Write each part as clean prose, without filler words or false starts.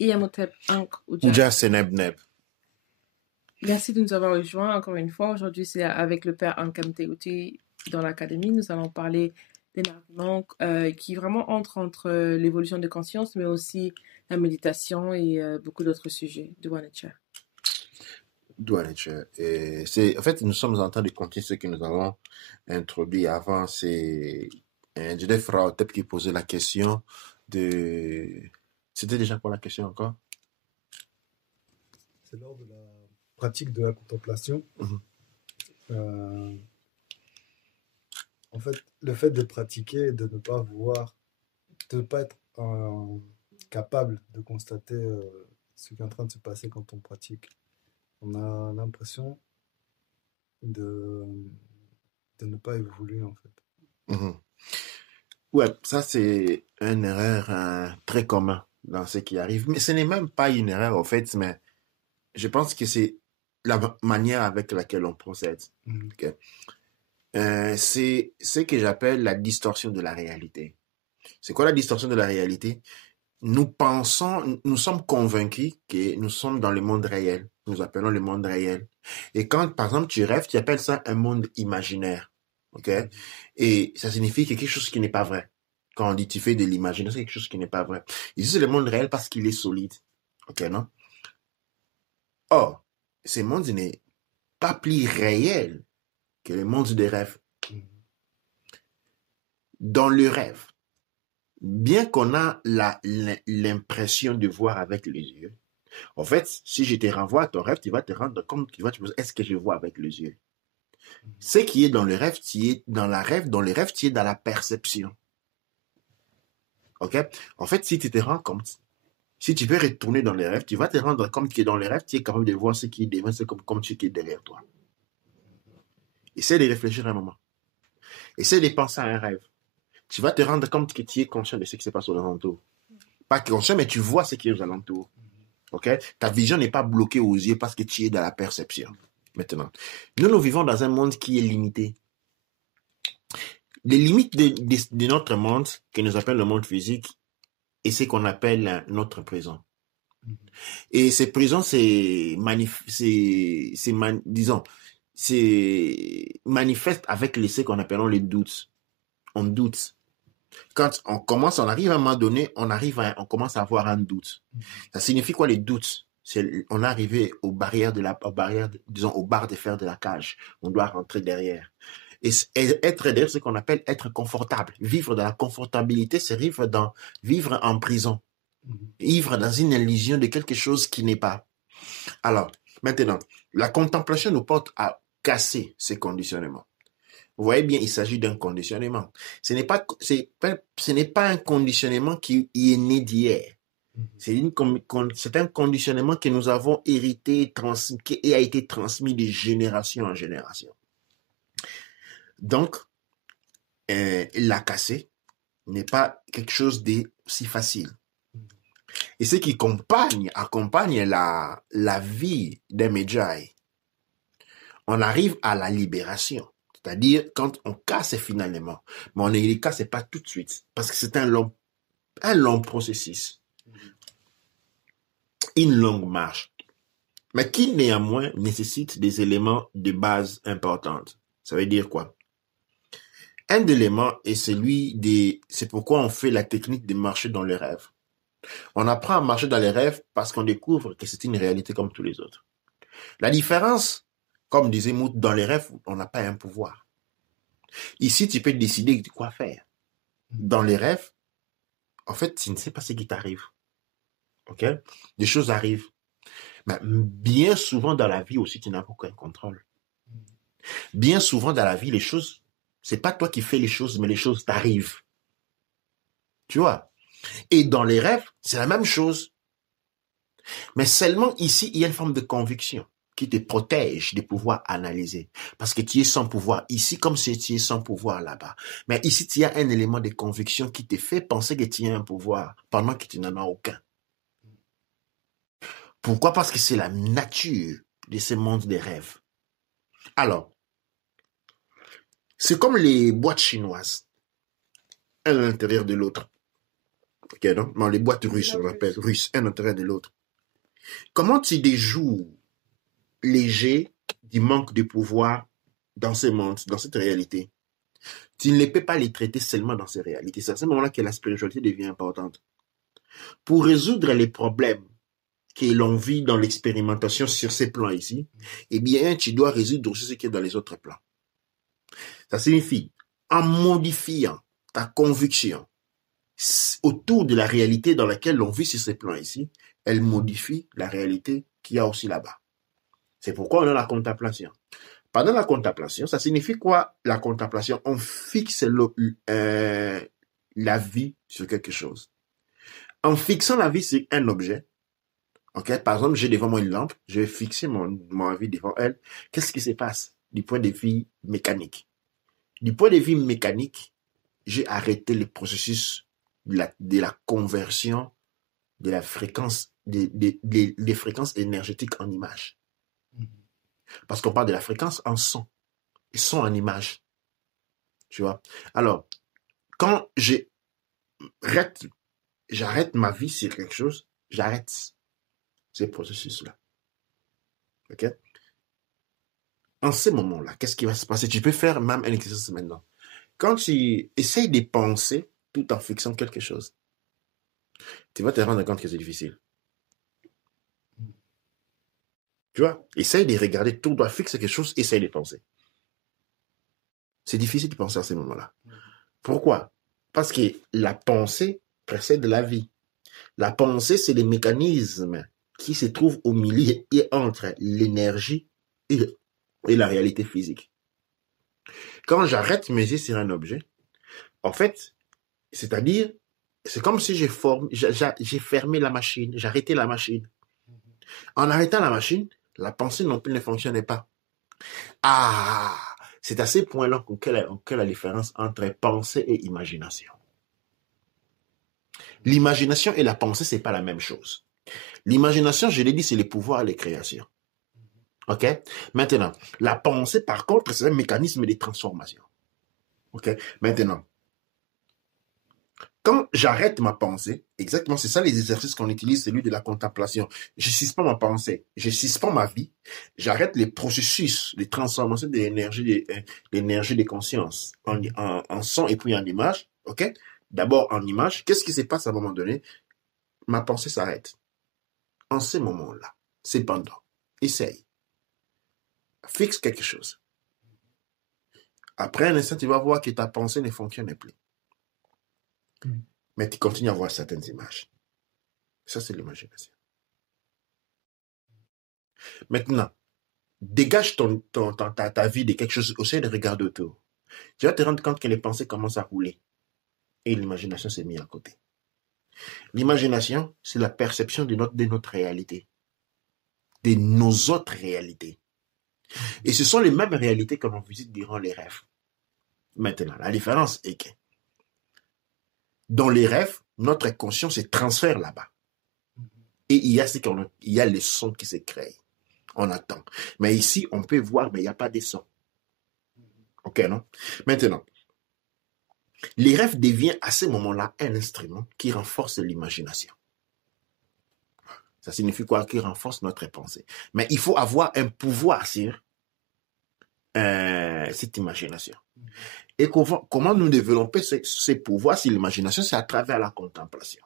Iamotep Ankh Oudja. Oudja Seneb. Merci de nous avoir rejoints encore une fois. Aujourd'hui, c'est avec le père Ankam Teouti dans l'académie. Nous allons parler d'énervement qui vraiment entre l'évolution de conscience, mais aussi la méditation et beaucoup d'autres sujets. Douanecha. Et en fait, nous sommes en train de continuer ce que nous avons introduit avant. C'est Judith Fraotep qui posait la question de... C'était déjà quoi la question encore? C'est lors de la pratique de la contemplation. En fait, le fait de pratiquer, de ne pas voir, de ne pas être capable de constater ce qui est en train de se passer quand on pratique. On a l'impression de ne pas évoluer, en fait. Ouais, ça c'est une erreur très commune dans ce qui arrive. Mais ce n'est même pas une erreur, en fait, mais je pense que c'est la manière avec laquelle on procède. Okay. C'est ce que j'appelle la distorsion de la réalité. C'est quoi la distorsion de la réalité? Nous sommes convaincus que nous sommes dans le monde réel. Nous appelons le monde réel. Et quand, par exemple, tu rêves, tu appelles ça un monde imaginaire. Ok? Et ça signifie quelque chose qui n'est pas vrai. Quand on dit tu fais de l'imaginaire, c'est quelque chose qui n'est pas vrai. Ici, c'est le monde réel parce qu'il est solide. Ok, non? Or, ce monde n'est pas plus réel que le monde des rêves. Dans le rêve, bien qu'on a l'impression de voir avec les yeux, en fait, si je te renvoie à ton rêve, tu vas te rendre compte, tu vas te poser, est-ce que je vois avec les yeux? Ce qui est dans le rêve, tu es dans le rêve, tu es dans la perception. Ok? En fait, si tu te rends compte, si tu veux retourner dans les rêves, tu vas te rendre compte que dans les rêves, tu es capable de voir ce qui est devant, c'est comme ce qui est derrière toi. Essaie de réfléchir un moment. Essaie de penser à un rêve. Tu vas te rendre compte que tu es conscient de ce qui se passe aux alentours. Pas conscient, mais tu vois ce qui est aux alentours. Ok? Ta vision n'est pas bloquée aux yeux parce que tu es dans la perception. Maintenant, nous vivons dans un monde qui est limité. Les limites de notre monde, que nous appelons le monde physique, et ce qu'on appelle notre présent. Et ces présents, c'est manifeste avec ce qu'on appelle les doutes. On doute. Quand on arrive à un moment donné, on commence à avoir un doute. Ça signifie quoi les doutes? On est arrivé aux barres de fer de la cage. On doit rentrer derrière. Et être derrière, c'est ce qu'on appelle être confortable. Vivre dans la confortabilité, c'est vivre en prison. Vivre dans une illusion de quelque chose qui n'est pas. Alors, maintenant, la contemplation nous porte à casser ces conditionnements. Vous voyez bien, il s'agit d'un conditionnement. Ce n'est pas un conditionnement qui est né d'hier. C'est un conditionnement que nous avons hérité et a été transmis de génération en génération. Donc, la casser n'est pas quelque chose de si facile. Et ce qui accompagne la vie des Medjay, on arrive à la libération. C'est-à-dire quand on casse finalement. Mais on ne les casse pas tout de suite. Parce que c'est un long processus. Une longue marche. Mais qui néanmoins nécessite des éléments de base importantes. Ça veut dire quoi? Un élément est c'est pourquoi on fait la technique de marcher dans les rêves. On apprend à marcher dans les rêves parce qu'on découvre que c'est une réalité comme tous les autres. La différence, comme disait Mout, dans les rêves, on n'a pas un pouvoir. Ici, tu peux décider de quoi faire. Dans les rêves, en fait, tu ne sais pas ce qui t'arrive. Ok? Des choses arrivent. Mais bien souvent dans la vie aussi, tu n'as aucun contrôle. Bien souvent dans la vie, les choses, c'est pas toi qui fais les choses, mais les choses t'arrivent. Tu vois? Et dans les rêves, c'est la même chose. Mais seulement ici, il y a une forme de conviction qui te protège de pouvoir analyser. Parce que tu es sans pouvoir ici comme si tu es sans pouvoir là-bas. Mais ici, tu as un élément de conviction qui te fait penser que tu as un pouvoir pendant que tu n'en as aucun. Pourquoi? Parce que c'est la nature de ce monde des rêves. Alors, c'est comme les boîtes chinoises, un à l'intérieur de l'autre. Ok, non? Dans les boîtes russes, on appelle russes, un intérêt de l'autre. Comment tu déjoues léger du manque de pouvoir dans ce monde, dans cette réalité? Tu ne peux pas les traiter seulement dans ces réalités. C'est à ce moment-là que la spiritualité devient importante. Pour résoudre les problèmes que l'on vit dans l'expérimentation sur ces plans ici, eh bien, tu dois résoudre aussi ce qui est dans les autres plans. Ça signifie, en modifiant ta conviction autour de la réalité dans laquelle l'on vit sur ces plans ici, elle modifie la réalité qu'il y a aussi là-bas. C'est pourquoi on a la contemplation. Pendant la contemplation, ça signifie quoi la contemplation? On fixe la vie sur quelque chose. En fixant la vie sur un objet, okay, par exemple, j'ai devant moi une lampe, je vais fixer mon vie devant elle. Qu'est-ce qui se passe du point de vue mécanique? Du point de vue mécanique, j'ai arrêté le processus de la conversion de la fréquence, des fréquences énergétiques en images. Parce qu'on parle de la fréquence en son, et son en image. Tu vois? Alors, quand j'arrête ma vie sur quelque chose, j'arrête ces processus-là. OK? En ces moments-là, qu'est-ce qui va se passer? Tu peux faire même un exercice maintenant. Quand tu essayes de penser tout en fixant quelque chose, tu vas te rendre compte que c'est difficile. Tu vois? Essaye de regarder tout droit, fixe quelque chose, essaye de penser. C'est difficile de penser à ces moments-là. Pourquoi? Parce que la pensée précède la vie. La pensée, c'est les mécanismes qui se trouvent au milieu et entre l'énergie et la réalité physique. Quand j'arrête mes yeux sur un objet, en fait, c'est-à-dire, c'est comme si j'ai fermé la machine, j'ai arrêté la machine. En arrêtant la machine, la pensée non plus ne fonctionnait pas. Ah, c'est à ces points-là qu'est la différence entre pensée et imagination. L'imagination et la pensée, c'est pas la même chose. L'imagination, je l'ai dit, c'est les pouvoirs et les créations. OK? Maintenant, la pensée, par contre, c'est un mécanisme de transformation. OK? Maintenant, quand j'arrête ma pensée, exactement, c'est ça les exercices qu'on utilise, celui de la contemplation. Je ne suspends ma pensée, je suspends ma vie, j'arrête les processus de transformation de l'énergie de conscience en son et puis en image. OK? D'abord en image, qu'est-ce qui se passe à un moment donné? Ma pensée s'arrête. En ce moment-là, cependant, essaye. Fixe quelque chose. Après un instant, tu vas voir que ta pensée ne fonctionne plus. Mais tu continues à voir certaines images. Ça, c'est l'imagination. Maintenant, dégage ta vie de quelque chose, essaie de regarder autour. Tu vas te rendre compte que les pensées commencent à rouler. Et l'imagination s'est mise à côté. L'imagination, c'est la perception de notre réalité. De nos autres réalités. Et ce sont les mêmes réalités que l'on visite durant les rêves. Maintenant, la différence est que dans les rêves, notre conscience se transfère là-bas. Et il y a les sons qui se créent. On attend. Mais ici, on peut voir, mais il n'y a pas de sons. OK, non? Maintenant, les rêves deviennent à ce moment-là un instrument qui renforce l'imagination. Ça signifie quoi? Qui renforce notre pensée. Mais il faut avoir un pouvoir sur cette imagination. Et comment nous développer ces pouvoirs sur l'imagination? C'est à travers la contemplation.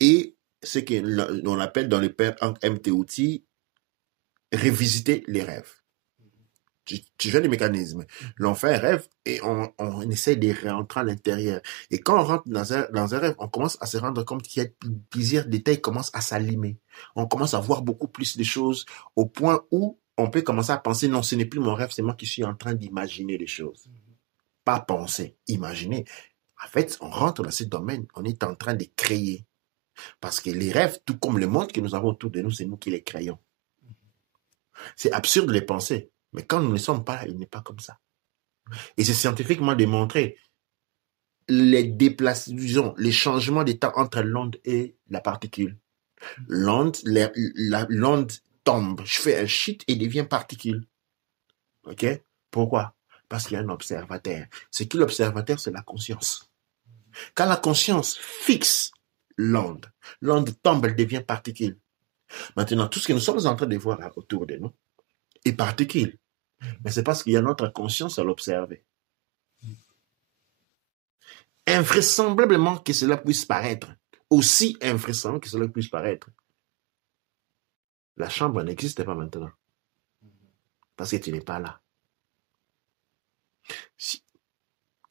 Et ce qu'on appelle dans le père MTOT, revisiter les rêves. Tu vois les mécanismes. L'on fait un rêve et on essaie de rentrer à l'intérieur. Et quand on rentre dans un rêve, on commence à se rendre compte qu'il y a plusieurs détails qui commencent à s'allumer. On commence à voir beaucoup plus de choses au point où on peut commencer à penser, non, ce n'est plus mon rêve, c'est moi qui suis en train d'imaginer les choses. Pas penser, imaginer. En fait, on rentre dans ce domaine, on est en train de créer. Parce que les rêves, tout comme le monde que nous avons autour de nous, c'est nous qui les créons. C'est absurde de les penser. Mais quand nous ne sommes pas là, il n'est pas comme ça. Et c'est scientifiquement démontré. Les changements d'état entre l'onde et la particule. L'onde tombe, je fais un shit et devient particule. OK? Pourquoi? Parce qu'il y a un observateur. Ce qui est l'observateur, c'est la conscience. Quand la conscience fixe l'onde tombe, elle devient particule. Maintenant, tout ce que nous sommes en train de voir là, autour de nous est particule. Mais c'est parce qu'il y a notre conscience à l'observer. Invraisemblablement que cela puisse paraître, aussi invraisemblable que cela puisse paraître, la chambre n'existe pas maintenant. Parce que tu n'es pas là.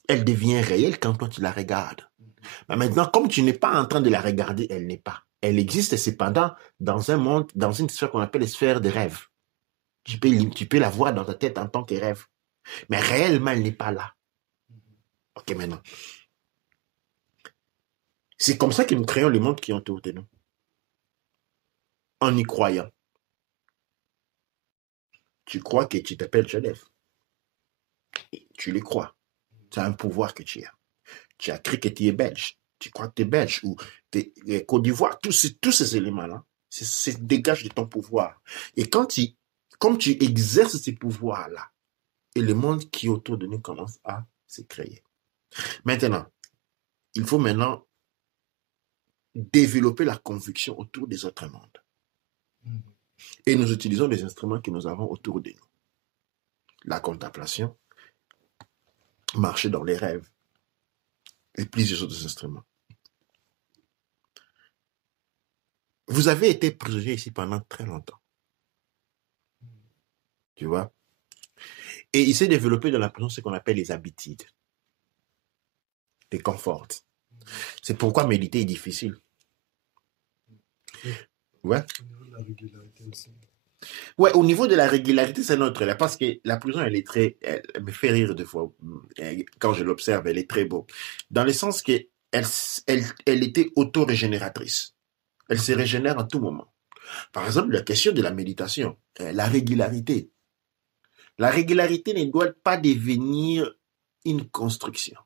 Elle devient réelle quand toi tu la regardes. Mais maintenant, comme tu n'es pas en train de la regarder, elle n'est pas. Elle existe cependant dans un monde, dans une sphère qu'on appelle la sphère des rêves. Tu peux la voir dans ta tête en tant que rêve. Mais réellement, elle n'est pas là. Ok, maintenant. C'est comme ça que nous créons le monde qui est autour de nous. En y croyant. Tu crois que tu t'appelles Genève. Et tu le crois. Tu as un pouvoir que tu as. Tu as cru que tu es belge. Tu crois que tu es belge ou tu es Côte d'Ivoire. Tous ces éléments-là, c'est dégage de ton pouvoir. Et comme tu exerces ces pouvoirs-là, et le monde qui est autour de nous commence à se créer. Maintenant, il faut maintenant développer la conviction autour des autres mondes. Et nous utilisons les instruments que nous avons autour de nous. La contemplation, marcher dans les rêves, et plusieurs autres instruments. Vous avez été prisonnier ici pendant très longtemps. Tu vois? Et il s'est développé dans la prison ce qu'on appelle les habitudes, les conforts. C'est pourquoi méditer est difficile. Ouais. Au niveau de la régularité aussi. Ouais, au niveau de la régularité, c'est notre là, parce que la prison, elle me fait rire deux fois. Quand je l'observe, elle est très beau. Dans le sens que elle était auto-régénératrice. Elle se régénère en tout moment. Par exemple, la question de la méditation, la régularité. La régularité ne doit pas devenir une construction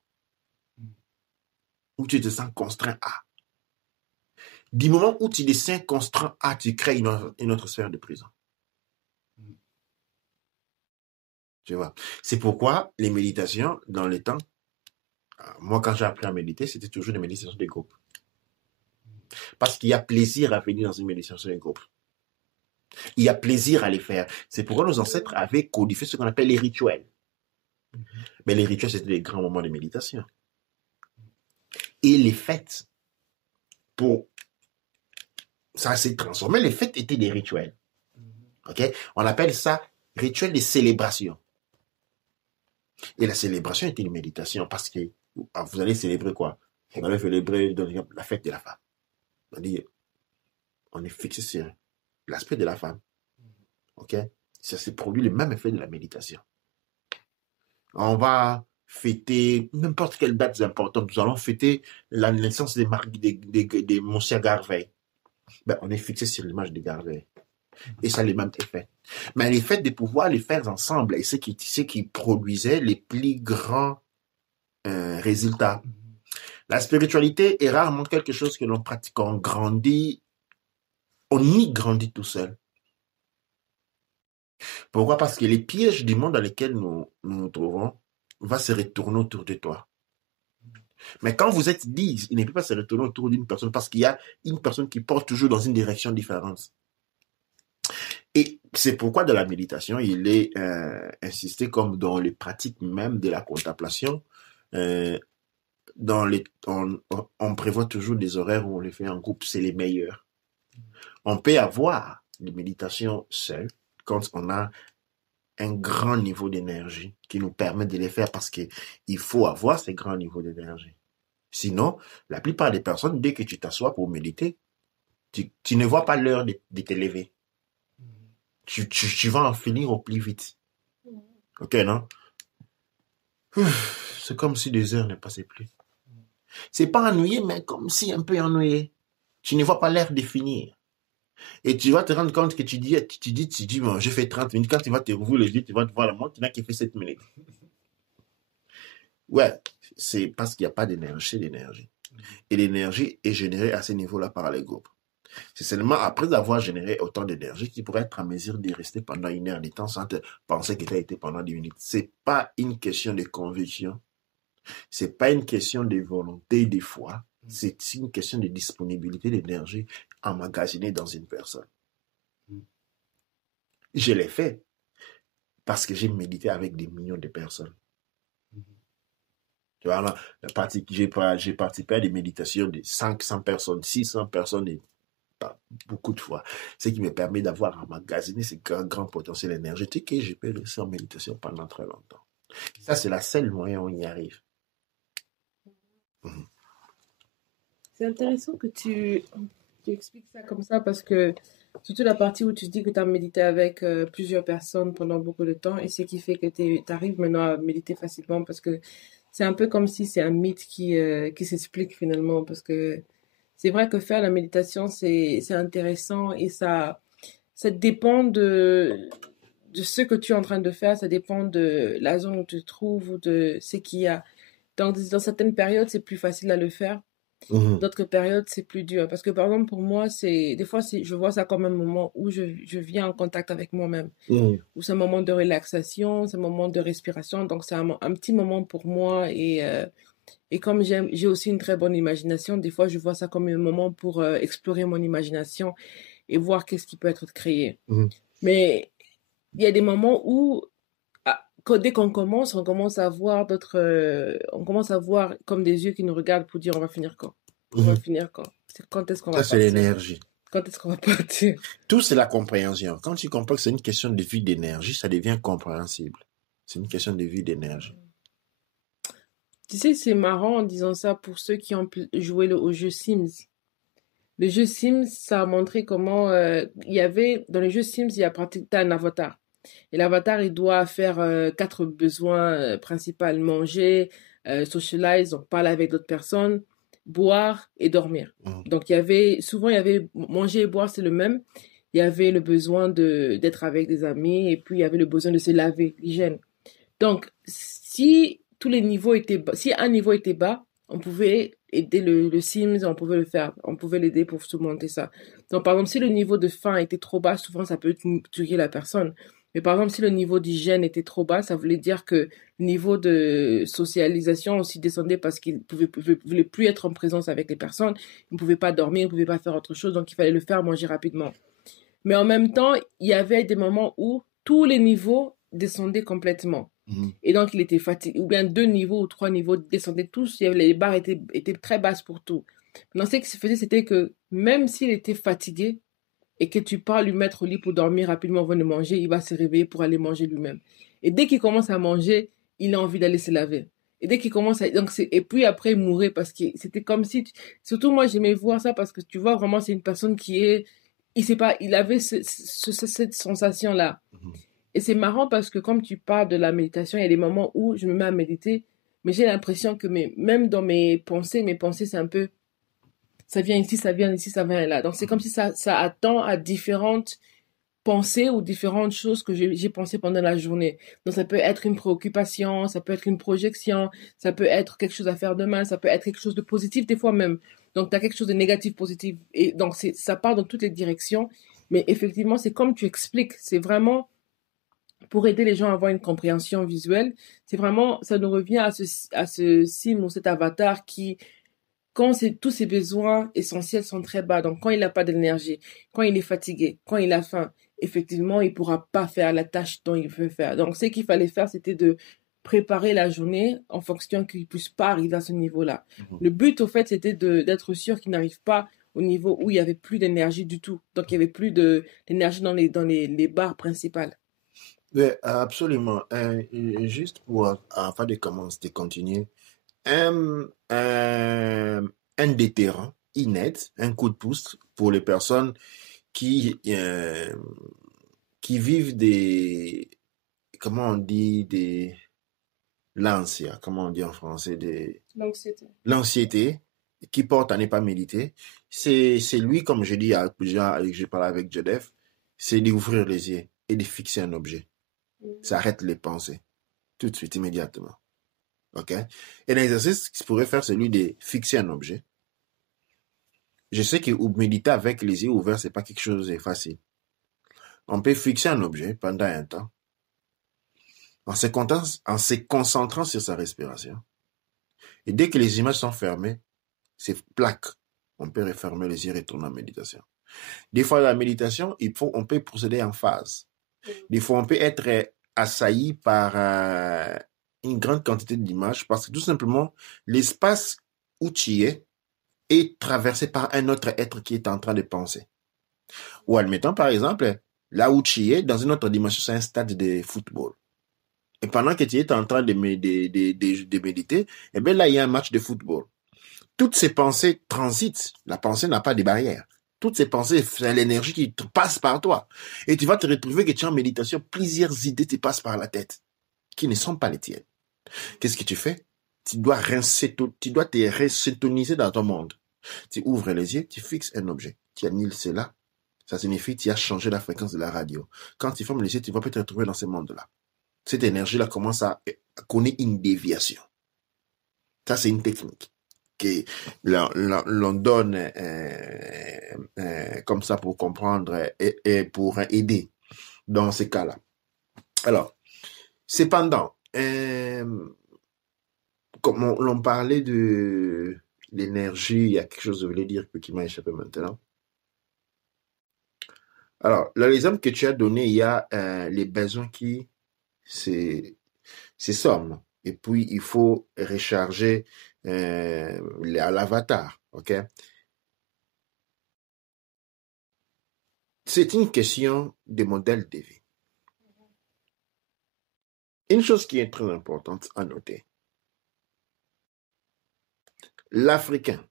où tu te sens contraint à. Du moment où tu te sens contraint à, tu crées une autre sphère de prison. Tu vois. C'est pourquoi les méditations, dans le temps, moi quand j'ai appris à méditer, c'était toujours des méditations de groupe. Parce qu'il y a plaisir à venir dans une méditation de groupe. Il y a plaisir à les faire. C'est pourquoi nos ancêtres avaient codifié ce qu'on appelle les rituels. Mais les rituels, c'était des grands moments de méditation. Et les fêtes, ça s'est transformé. Les fêtes étaient des rituels. Okay? On appelle ça rituel de célébration. Et la célébration était une méditation parce que vous allez célébrer quoi? Vous allez célébrer la fête de la femme. On est fixé sur l'aspect de la femme. Ok? Ça s'est produit le même effet de la méditation. On va fêter n'importe quelle date importante. Nous allons fêter la naissance de Monsieur Garvey. Ben, on est fixé sur l'image de Garvey. Et ça a les mêmes effets. Mais le fait de pouvoir les faire ensemble, et ce qui produisait les plus grands résultats. La spiritualité est rarement quelque chose que l'on pratique. On grandit, on y grandit tout seul. Pourquoi? Parce que les pièges du monde dans lesquels nous trouvons vont se retourner autour de toi. Mais quand vous êtes 10, il ne peut pas se retourner autour d'une personne parce qu'il y a une personne qui porte toujours dans une direction différente. Et c'est pourquoi dans la méditation, il est insisté comme dans les pratiques même de la contemplation, on prévoit toujours des horaires où on les fait en groupe, c'est les meilleurs. On peut avoir des méditations seules quand on a un grand niveau d'énergie qui nous permet de les faire parce qu'il faut avoir ces grands niveaux d'énergie. Sinon, la plupart des personnes, dès que tu t'assois pour méditer, tu ne vois pas l'heure de te lever. Tu vas en finir au plus vite. Ok, non? C'est comme si des heures ne passaient plus. C'est pas ennuyé, mais comme si un peu ennuyé. Tu ne vois pas l'heure de finir. Et tu vas te rendre compte que tu dis, bon, j'ai fait 30 minutes. Quand tu vas te rouvrir les yeux, tu vas te voir la montre, tu n'as qu'à fait 7 minutes. Ouais, c'est parce qu'il n'y a pas d'énergie. Et l'énergie est générée à ce niveau-là par les groupes. C'est seulement après avoir généré autant d'énergie qu'il pourrait être en mesure de rester pendant une heure de temps sans te penser que tu as été pendant 10 minutes. Ce n'est pas une question de conviction. C'est pas une question de volonté des fois, c'est une question de disponibilité d'énergie emmagasinée dans une personne. Je l'ai fait parce que j'ai médité avec des millions de personnes. Tu vois, là, j'ai participé à des méditations de 500 personnes, 600 personnes, et pas beaucoup de fois. Ce qui me permet d'avoir emmagasiné ce grand potentiel énergétique et je peux rester en méditation pendant très longtemps. Ça, c'est la seule moyen où on y arrive. C'est intéressant que tu expliques ça comme ça parce que surtout la partie où tu dis que tu as médité avec plusieurs personnes pendant beaucoup de temps et ce qui fait que tu arrives maintenant à méditer facilement parce que c'est un peu comme si c'est un mythe qui s'explique finalement parce que c'est vrai que faire la méditation c'est intéressant et ça dépend de ce que tu es en train de faire, ça dépend de la zone où tu te trouves ou de ce qu'il y a. Dans certaines périodes, c'est plus facile à le faire. D'autres périodes, c'est plus dur. Parce que, par exemple, pour moi, des fois, je vois ça comme un moment où je viens en contact avec moi-même. Où c'est un moment de relaxation, c'est un moment de respiration. Donc, c'est un petit moment pour moi. Et comme j'ai aussi une très bonne imagination, des fois, je vois ça comme un moment pour explorer mon imagination et voir qu'est-ce qui peut être créé. Mais il y a des moments où, dès qu'on commence, on commence à voir on commence à voir comme des yeux qui nous regardent pour dire on va finir quand? On va finir quand? Quand est-ce qu'on va Ça, c'est partir? l'énergie. Quand est-ce qu'on va partir? Tout, c'est la compréhension. Quand tu comprends que c'est une question de vie d'énergie, ça devient compréhensible. C'est une question de vie d'énergie. Tu sais, c'est marrant en disant ça pour ceux qui ont joué au jeu Sims. Le jeu Sims, ça a montré comment dans le jeu Sims, il y a pratiquement un avatar. Et l'avatar, il doit faire 4 besoins principaux: manger, socialize, donc parler avec d'autres personnes, boire et dormir. Donc souvent il y avait manger et boire, c'est le même. Il y avait le besoin d'être avec des amis et puis il y avait le besoin de se laver, l'hygiène. Donc si un niveau était bas, on pouvait aider le Sims, on pouvait le faire, on pouvait l'aider pour surmonter ça. Donc par exemple, si le niveau de faim était trop bas, souvent ça peut tuer la personne. Mais par exemple, si le niveau d'hygiène était trop bas, ça voulait dire que le niveau de socialisation aussi descendait parce qu'il ne voulait plus être en présence avec les personnes. Il ne pouvait pas dormir, il ne pouvait pas faire autre chose, donc il fallait le faire manger rapidement. Mais en même temps, il y avait des moments où tous les niveaux descendaient complètement. Et donc, il était fatigué, ou bien 2 niveaux ou 3 niveaux descendaient tous, les barres étaient très basses pour tout. Maintenant, ce qui se faisait, c'était que même s'il était fatigué, et que tu pars lui mettre au lit pour dormir rapidement avant de manger, il va se réveiller pour aller manger lui-même. Et dès qu'il commence à manger, il a envie d'aller se laver. Et dès qu'il commence à... Et puis après, il mourait parce que c'était comme si... Surtout moi, j'aimais voir ça parce que tu vois, vraiment, c'est une personne qui est... Il sait pas, il avait cette sensation-là. Et c'est marrant parce que comme tu parles de la méditation, il y a des moments où je me mets à méditer, mais j'ai l'impression que même dans mes pensées, c'est un peu... Ça vient ici, ça vient ici, ça vient là. Donc, c'est comme si ça attend à différentes pensées ou différentes choses que j'ai pensées pendant la journée. Donc, ça peut être une préoccupation, ça peut être une projection, ça peut être quelque chose à faire demain, ça peut être quelque chose de positif des fois même. Donc, tu as quelque chose de négatif, positif. Et donc, ça part dans toutes les directions. Mais effectivement, c'est comme tu expliques. C'est vraiment pour aider les gens à avoir une compréhension visuelle. C'est vraiment, ça nous revient à ce sim ou cet avatar qui quand tous ses besoins essentiels sont très bas, donc quand il n'a pas d'énergie, quand il est fatigué, quand il a faim, effectivement, il ne pourra pas faire la tâche dont il veut faire. Donc, ce qu'il fallait faire, c'était de préparer la journée en fonction qu'il ne puisse pas arriver à ce niveau-là. Le but, au fait, c'était d'être sûr qu'il n'arrive pas au niveau où il n'y avait plus d'énergie du tout. Donc, il n'y avait plus d'énergie dans les barres principales. Oui, absolument. Juste afin de commencer, de continuer, un déterrant innet, un coup de pouce pour les personnes qui vivent comment on dit, l'ansia, comment on dit en français, l'anxiété qui porte à ne pas méditer. C'est lui, comme je dis déjà, j'ai parlé avec Jodef, c'est d'ouvrir les yeux et de fixer un objet. Ça arrête les pensées, tout de suite, immédiatement. OK? Et l'exercice qu'il pourrait faire, c'est celui de fixer un objet. Je sais que méditer avec les yeux ouverts, c'est pas quelque chose de facile. On peut fixer un objet pendant un temps en se concentrant sur sa respiration. Et dès que les images sont fermées, c'est plaque. On peut refermer les yeux et retourner en méditation. Des fois, la méditation, on peut procéder en phase. Des fois, on peut être assailli par une grande quantité d'images parce que tout simplement, l'espace où tu es traversé par un autre être qui est en train de penser. Ou admettons, par exemple, là où tu es, dans une autre dimension, c'est un stade de football. Et pendant que tu es en train de méditer, eh bien là, il y a un match de football. Toutes ces pensées transitent. La pensée n'a pas de barrière. Toutes ces pensées, c'est l'énergie qui passe par toi. Et tu vas te retrouver que tu es en méditation, plusieurs idées te passent par la tête, qui ne sont pas les tiennes. Qu'est-ce que tu fais? Tu dois te résyntoniser dans ton monde. Tu ouvres les yeux, tu fixes un objet. Tu annules cela. Ça signifie que tu as changé la fréquence de la radio. Quand tu fermes les yeux, tu vas peut-être te retrouver dans ce monde-là. Cette énergie-là commence à connaître une déviation. Ça, c'est une technique que l'on donne comme ça pour comprendre et pour aider dans ces cas-là. Alors, cependant, comme on parlait de l'énergie, il y a quelque chose que je voulais dire qui m'a échappé maintenant. Alors, l'exemple que tu as donné, il y a les besoins qui sommes. Et puis, il faut recharger l'avatar. OK? C'est une question de modèle de vie. Une chose qui est très importante à noter. L'Africain,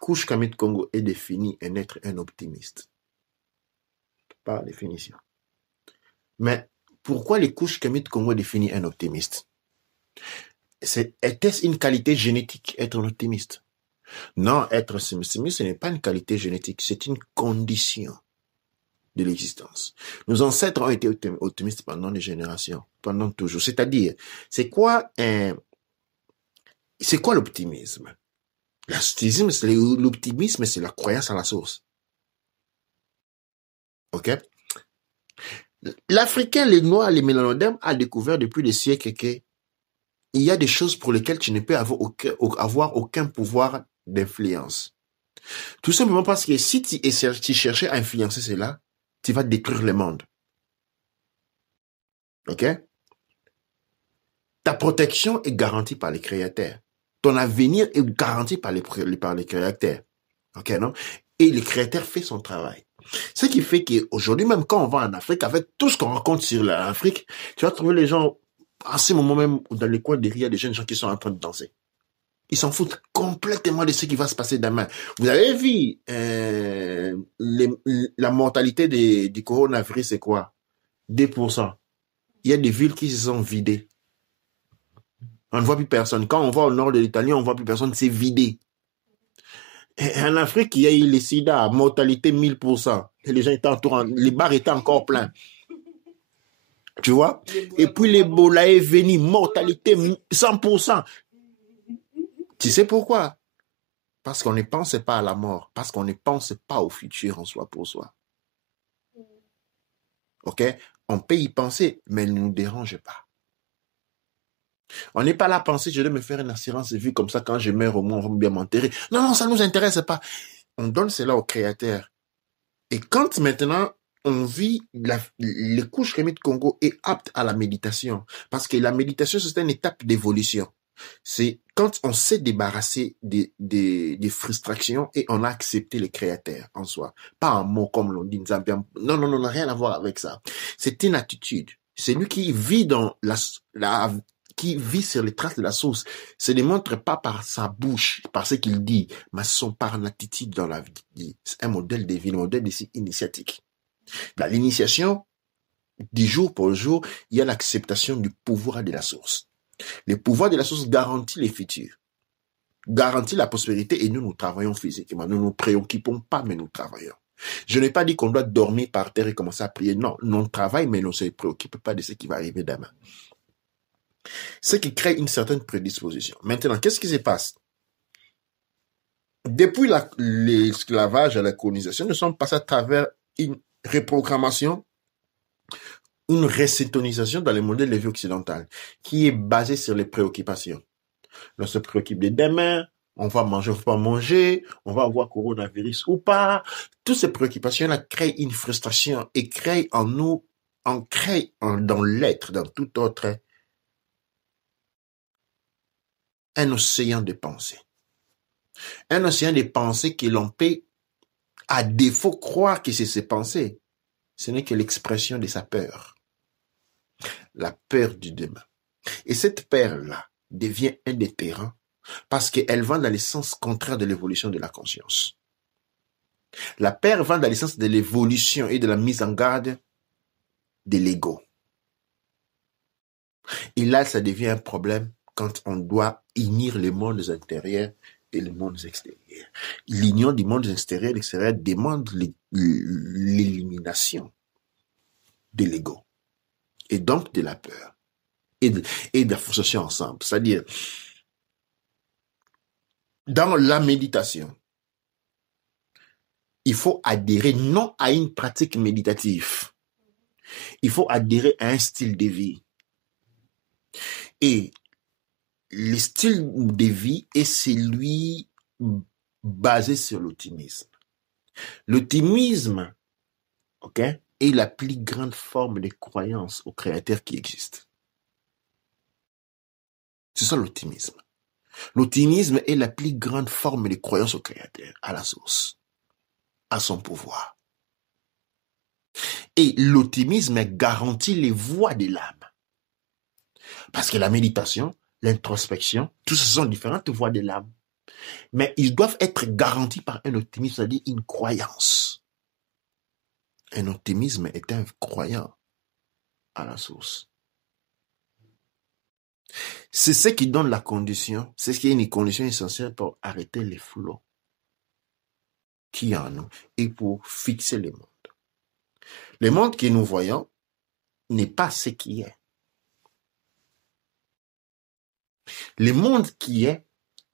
Kush Kamit Congo, est défini un être un optimiste. Par définition. Mais pourquoi les Kush Kamit Congo définit un optimiste? Était-ce une qualité génétique, être un optimiste? Non, être optimiste, ce n'est pas une qualité génétique, c'est une condition de l'existence. Nos ancêtres ont été optimistes pendant des générations, pendant toujours. C'est-à-dire, c'est quoi l'optimisme? L'optimisme, c'est la croyance à la source. OK? L'Africain, les Noirs, les Mélanodèmes a découvert depuis des siècles qu'il y a des choses pour lesquelles tu ne peux avoir aucun pouvoir d'influence. Tout simplement parce que si tu cherchais à influencer cela, tu vas détruire le monde. OK? Ta protection est garantie par les créateurs. Ton avenir est garanti par les créateurs. OK, non? Et le créateur fait son travail. Ce qui fait qu'aujourd'hui, même quand on va en Afrique, avec tout ce qu'on rencontre sur l'Afrique, tu vas trouver les gens, à ce moment même, dans les coins derrière, il y a des jeunes gens qui sont en train de danser. Ils s'en foutent complètement de ce qui va se passer demain. Vous avez vu la mortalité du coronavirus, c'est quoi? 2%. Il y a des villes qui se sont vidées. On ne voit plus personne. Quand on va au nord de l'Italie, on ne voit plus personne, c'est vidé. Et en Afrique, il y a eu les sida, mortalité 1000%. Et les gens étaient entourés, les bars étaient encore pleins. Tu vois? Et puis l'Ebola est venu, mortalité 100%. Tu sais pourquoi? Parce qu'on ne pense pas à la mort, parce qu'on ne pense pas au futur en soi pour soi. OK? On peut y penser, mais elle ne nous dérange pas. On n'est pas là à penser, je vais me faire une assurance de vie comme ça, quand je meurs au moins, on va bien m'enterrer. Non, ça ne nous intéresse pas. On donne cela au créateur. Et quand maintenant, on vit les couches Kamit Congo est apte à la méditation. Parce que la méditation, c'est une étape d'évolution. C'est quand on s'est débarrassé des frustrations et on a accepté le créateur en soi. Pas un mot comme l'on dit. Non, rien à voir avec ça. C'est une attitude. C'est lui qui vit qui vit sur les traces de la source, se démontre pas par sa bouche, par ce qu'il dit, mais par l'attitude dans la vie. C'est un modèle de vie, un modèle initiatique. Dans l'initiation, du jour pour jour, il y a l'acceptation du pouvoir de la source. Le pouvoir de la source garantit les futurs, garantit la prospérité et nous travaillons physiquement. Nous ne nous préoccupons pas, mais nous travaillons. Je n'ai pas dit qu'on doit dormir par terre et commencer à prier. Non, on travaille, mais on ne se préoccupe pas de ce qui va arriver demain. Ce qui crée une certaine prédisposition. Maintenant, qu'est-ce qui se passe? Depuis l'esclavage à la colonisation, nous sommes passés à travers une reprogrammation, une resyntonisation dans le modèle de vie occidental qui est basé sur les préoccupations. On se préoccupe de demain, on va manger, on va pas manger, on va avoir coronavirus ou pas. Toutes ces préoccupations-là créent une frustration et créent en nous, dans l'être, dans tout autre, un océan de pensées. Un océan de pensées que l'on peut, à défaut, croire que c'est ses pensées. Ce n'est que l'expression de sa peur. La peur du demain. Et cette peur-là devient un déterrant parce qu'elle va dans le sens contraire de l'évolution de la conscience. La peur va dans le sens de l'évolution et de la mise en garde de l'ego. Et là, ça devient un problème quand on doit unir les mondes intérieurs et les mondes extérieurs. L'union du monde extérieur et l'extérieur demande l'élimination de l'ego et donc de la peur et de la frustration ensemble. C'est-à-dire, dans la méditation, il faut adhérer non à une pratique méditative. Il faut adhérer à un style de vie. Et le style de vie est celui basé sur l'optimisme. L'optimisme, ok, est la plus grande forme de croyance au Créateur qui existe. C'est ça l'optimisme. L'optimisme est la plus grande forme de croyance au Créateur, à la source, à son pouvoir. Et l'optimisme garantit les voies de l'âme. Parce que la méditation, l'introspection, tout ce sont différentes voies de l'âme. Mais ils doivent être garantis par un optimisme, c'est-à-dire une croyance. Un optimisme est un croyant à la source. C'est ce qui donne la condition, c'est ce qui est une condition essentielle pour arrêter les flots qui en nous et pour fixer le monde. Le monde que nous voyons n'est pas ce qui est. Le monde qui est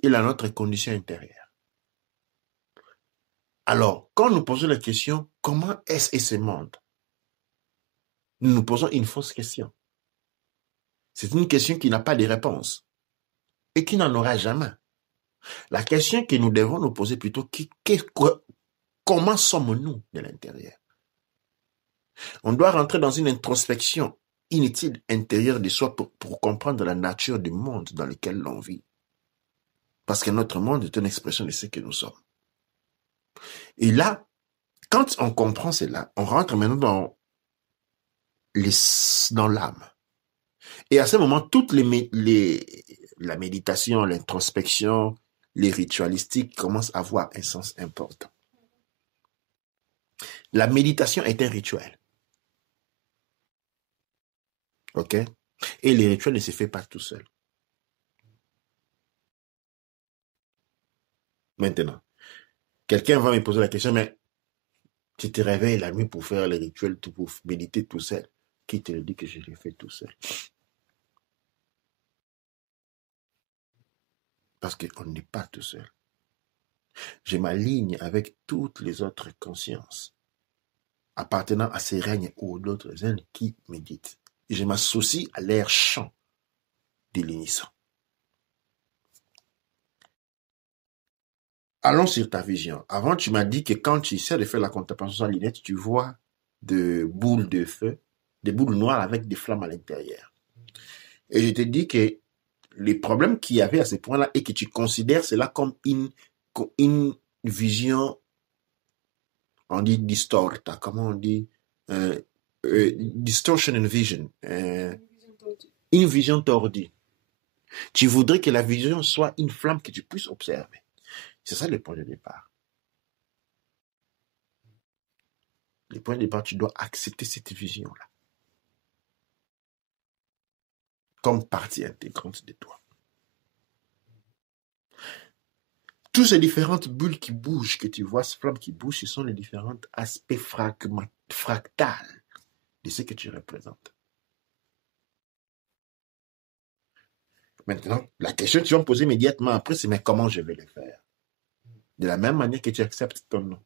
la notre condition intérieure. Alors, quand nous posons la question, comment est-ce ce monde? Nous nous posons une fausse question. C'est une question qui n'a pas de réponse et qui n'en aura jamais. La question que nous devons nous poser plutôt, comment sommes-nous de l'intérieur? On doit rentrer dans une introspection inutile intérieure de soi pour comprendre la nature du monde dans lequel l'on vit. Parce que notre monde est une expression de ce que nous sommes. Et là, quand on comprend cela, on rentre maintenant dans l'âme. Et à ce moment, toute la méditation, l'introspection, les ritualistiques commencent à avoir un sens important. La méditation est un rituel. OK? Et les rituels ne se font pas tout seuls. Maintenant, quelqu'un va me poser la question, mais tu te réveilles la nuit pour faire les rituels, pour méditer tout seul. Qui te le dit que je les fais tout seul? Parce qu'on n'est pas tout seul. Je m'aligne avec toutes les autres consciences appartenant à ces règnes ou d'autres zen qui méditent. Et je m'associe à leur chant de l'unisson. Allons sur ta vision. Avant, tu m'as dit que quand tu essaies de faire la contemplation sans lunettes, tu vois des boules de feu, des boules noires avec des flammes à l'intérieur. Et je te dis que les problèmes qu'il y avait à ce point-là et que tu considères cela comme une vision, on dit distorta, comment on dit, distortion in vision, une vision tordue. Tu voudrais que la vision soit une flamme que tu puisses observer. C'est ça le point de départ. Le point de départ, tu dois accepter cette vision-là comme partie intégrante de toi. Toutes ces différentes bulles qui bougent, que tu vois, ces flammes qui bougent, ce sont les différents aspects fractales de ce que tu représentes. Maintenant, la question que tu vas me poser immédiatement après, c'est mais comment je vais le faire? De la même manière que tu acceptes ton nom.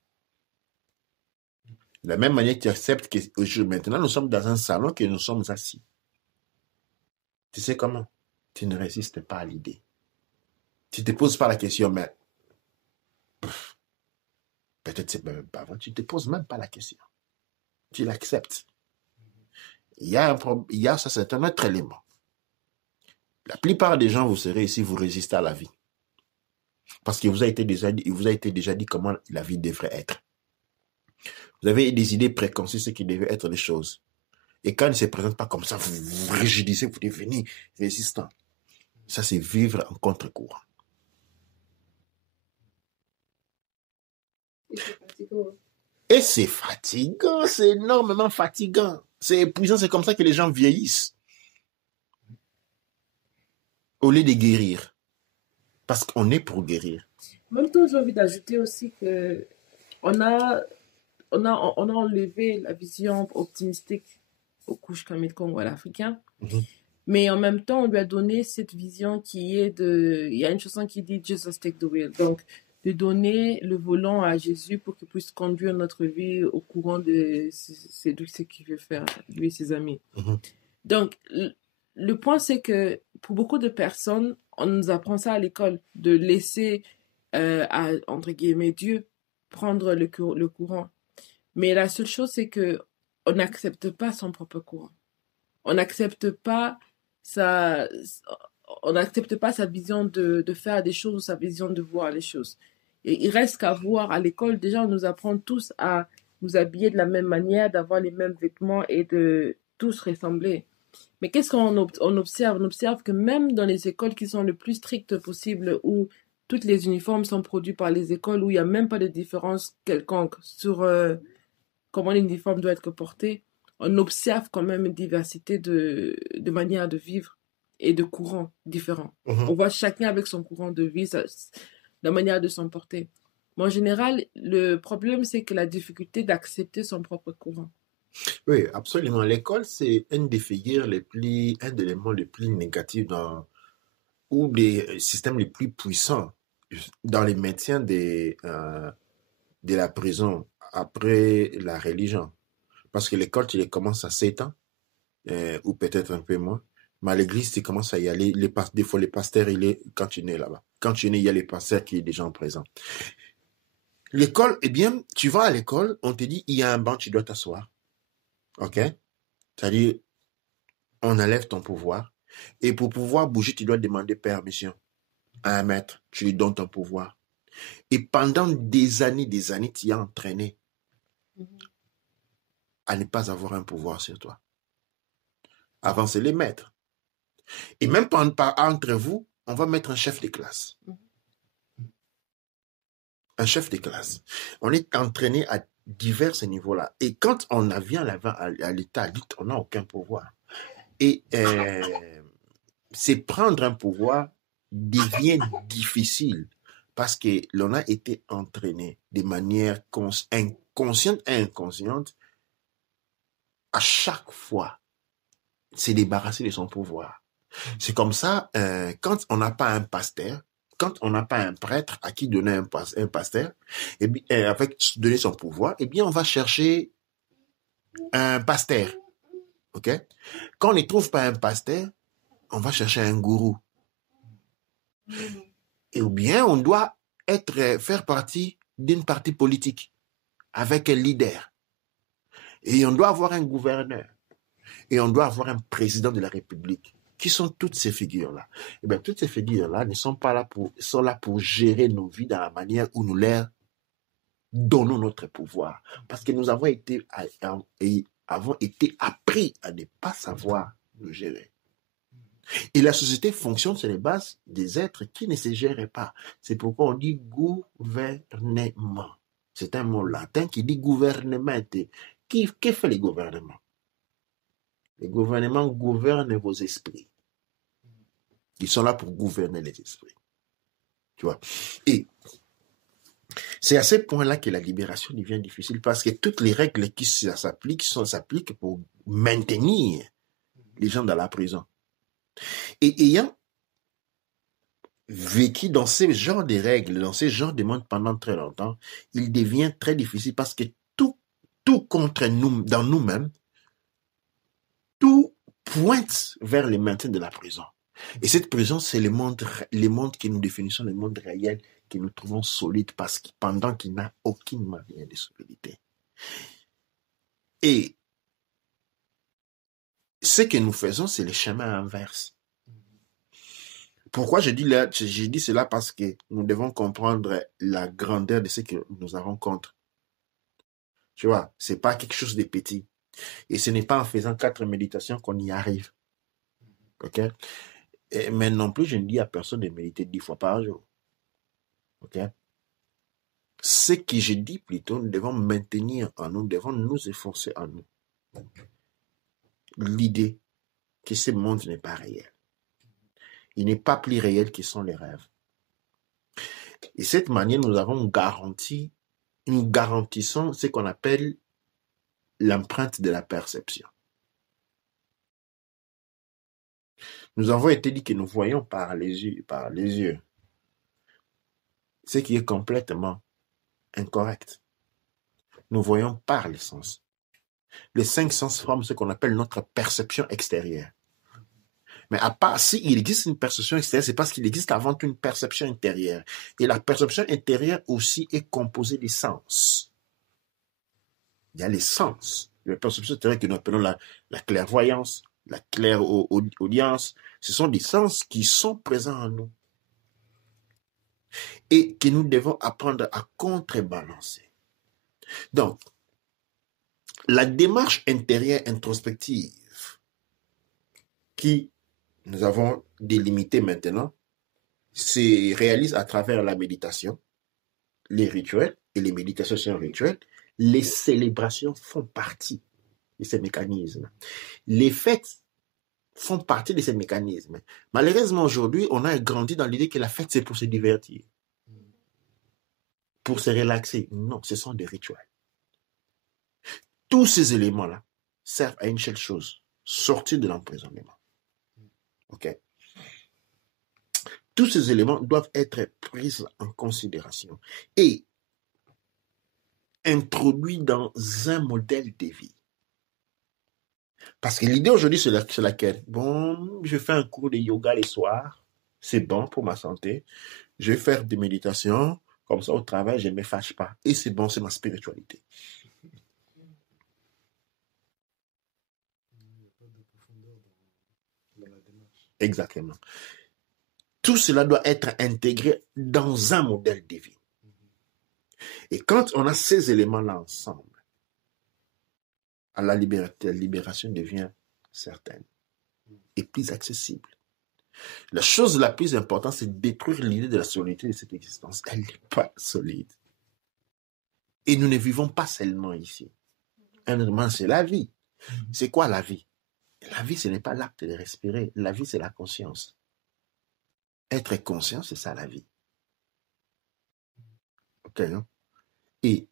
De la même manière que tu acceptes que maintenant nous sommes dans un salon, que nous sommes assis. Tu sais comment? Tu ne résistes pas à l'idée. Tu te poses pas la question, mais peut-être c'est même pas vrai. Tu te poses même pas la question. Tu l'acceptes. Ça c'est un autre élément. La plupart des gens, vous serez ici, vous résistez à la vie. Parce qu'il vous a été déjà dit comment la vie devrait être. Vous avez des idées préconçues, ce qui devait être les choses. Et quand il ne se présente pas comme ça, vous vous rigidissez, vous devenez résistant. Ça, c'est vivre en contre-courant. Et c'est fatigant, c'est énormément fatigant. C'est épuisant, c'est comme ça que les gens vieillissent. Au lieu de guérir. Parce qu'on est pour guérir. En même temps, j'ai envie d'ajouter aussi que on a enlevé la vision optimistique aux couches comme le Congo à l'Africain. Mais en même temps, on lui a donné cette vision qui est de... Il y a une chanson qui dit « Jesus take the wheel ». Donc, de donner le volant à Jésus pour qu'il puisse conduire notre vie au courant de ce qu'il veut faire, lui et ses amis. Donc, le point, c'est que pour beaucoup de personnes, on nous apprend ça à l'école, de laisser, entre guillemets, Dieu prendre le courant. Mais la seule chose, c'est que on n'accepte pas son propre courant. On n'accepte pas sa vision de faire des choses ou sa vision de voir les choses. Et il reste qu'à voir à l'école. Déjà, on nous apprend tous à nous habiller de la même manière, d'avoir les mêmes vêtements et de tous ressembler. Mais qu'est-ce qu'on observe? On observe que même dans les écoles qui sont le plus strictes possible, où toutes les uniformes sont produits par les écoles, où il n'y a même pas de différence quelconque sur comment l'uniforme doit être porté, on observe quand même une diversité de manières de vivre et de courants différents. On voit chacun avec son courant de vie, la manière de s'en porter. Mais en général, le problème, c'est que la difficulté d'accepter son propre courant. Oui, absolument. L'école, c'est une des figures un des éléments les plus négatifs ou des systèmes les plus puissants dans les maintiens de la prison après la religion. Parce que l'école, tu les commences à 7 ans, ou peut-être un peu moins. Mais à l'église, tu commences à y aller. Des fois, les pasteurs, quand tu es né là-bas. Quand tu es né, il y a les pasteurs qui sont déjà présents. L'école, eh bien, tu vas à l'école, on te dit, il y a un banc, tu dois t'asseoir. OK? C'est-à-dire, on enlève ton pouvoir. Et pour pouvoir bouger, tu dois demander permission à un maître. Tu lui donnes ton pouvoir. Et pendant des années, tu as entraîné à ne pas avoir un pouvoir sur toi. Avant, c'est les maîtres. Et même entre vous, on va mettre un chef de classe. Un chef de classe. On est entraîné à divers niveaux-là. Et quand on vient à l'état adulte, on n'a aucun pouvoir. Et c'est prendre un pouvoir devient difficile parce que l'on a été entraîné de manière inconsciente et inconsciente à chaque fois se débarrasser de son pouvoir. C'est comme ça, quand on n'a pas un pasteur, quand on n'a pas un prêtre à qui donner un pasteur, et bien, avec donner son pouvoir, eh bien, on va chercher un pasteur. OK? Quand on ne trouve pas un pasteur, on va chercher un gourou. Et ou bien, on doit faire partie d'une partie politique avec un leader. Et on doit avoir un gouverneur. Et on doit avoir un président de la République. Qui sont toutes ces figures-là? Eh bien, toutes ces figures-là ne sont pas là sont là pour gérer nos vies dans la manière où nous leur donnons notre pouvoir. Parce que nous avons été appris à ne pas savoir nous gérer. Et la société fonctionne sur les bases des êtres qui ne se gèrent pas. C'est pourquoi on dit gouvernement. C'est un mot latin qui dit gouvernement. Qui fait les gouvernements? Les gouvernements gouvernent vos esprits. Ils sont là pour gouverner les esprits. Tu vois? Et c'est à ce point-là que la libération devient difficile parce que toutes les règles qui s'appliquent pour maintenir les gens dans la prison. Et ayant vécu dans ce genre de règles, dans ce genre de monde pendant très longtemps, il devient très difficile parce que tout contre nous, dans nous-mêmes, tout pointe vers le maintien de la prison. Et cette présence, c'est les mondes que nous définissons, les mondes réels que nous trouvons solides parce que pendant qu'il n'a aucune manière de solidité. Et ce que nous faisons, c'est le chemin inverse. Pourquoi je dis cela? Parce que nous devons comprendre la grandeur de ce que nous avons contre. Tu vois, c'est pas quelque chose de petit. Et ce n'est pas en faisant 4 méditations qu'on y arrive. OK? Mais non plus, je ne dis à personne de méditer 10 fois par jour. OK? Ce que je dis plutôt, nous devons maintenir en nous, nous devons nous efforcer en nous. L'idée que ce monde n'est pas réel. Il n'est pas plus réel que sont les rêves. Et de cette manière, nous garantissons ce qu'on appelle l'empreinte de la perception. Nous avons été dit que nous voyons par les yeux, ce qui est complètement incorrect. Nous voyons par les sens. Les 5 sens forment ce qu'on appelle notre perception extérieure. Mais à part s'il existe une perception extérieure, c'est parce qu'il existe avant tout une perception intérieure. Et la perception intérieure aussi est composée des sens. Il y a les sens. La perception intérieure que nous appelons la clairvoyance, la clairaudience. Ce sont des sens qui sont présents en nous. Et que nous devons apprendre à contrebalancer. Donc, la démarche intérieure introspective qui nous avons délimité maintenant, se réalise à travers la méditation, les rituels, et les méditations sont rituels. Les célébrations font partie de ces mécanismes. Les fêtes font partie de ces mécanismes. Malheureusement, aujourd'hui, on a grandi dans l'idée que la fête, c'est pour se divertir, pour se relaxer. Non, ce sont des rituels. Tous ces éléments-là servent à une seule chose, sortir de l'emprisonnement. OK? Tous ces éléments doivent être pris en considération et introduits dans un modèle de vie. Parce que l'idée aujourd'hui, c'est laquelle? Bon, je fais un cours de yoga les soirs, c'est bon pour ma santé. Je vais faire des méditations, comme ça au travail, je ne me fâche pas. Et c'est bon, c'est ma spiritualité. Exactement. Tout cela doit être intégré dans un modèle de vie. Et quand on a ces éléments-là ensemble, la libération devient certaine et plus accessible. La chose la plus importante, c'est de détruire l'idée de la solidité de cette existence. Elle n'est pas solide. Et nous ne vivons pas seulement ici. Honnêtement, c'est la vie. C'est quoi la vie? La vie, ce n'est pas l'acte de respirer. La vie, c'est la conscience. Être conscient, c'est ça la vie. OK, non? Et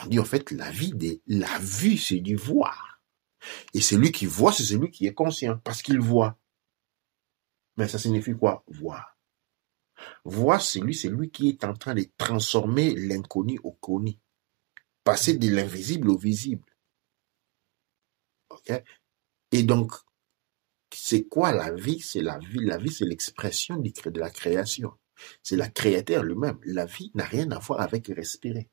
on dit en fait, la vue, c'est du voir. Et celui qui voit, c'est celui qui est conscient, parce qu'il voit. Mais ça signifie quoi? Voir. Voir, c'est lui qui est en train de transformer l'inconnu au connu. Passer de l'invisible au visible. OK? Et donc, c'est quoi la vie? C'est la vie. La vie, c'est l'expression de la création. C'est la créateur lui-même. La vie n'a rien à voir avec respirer.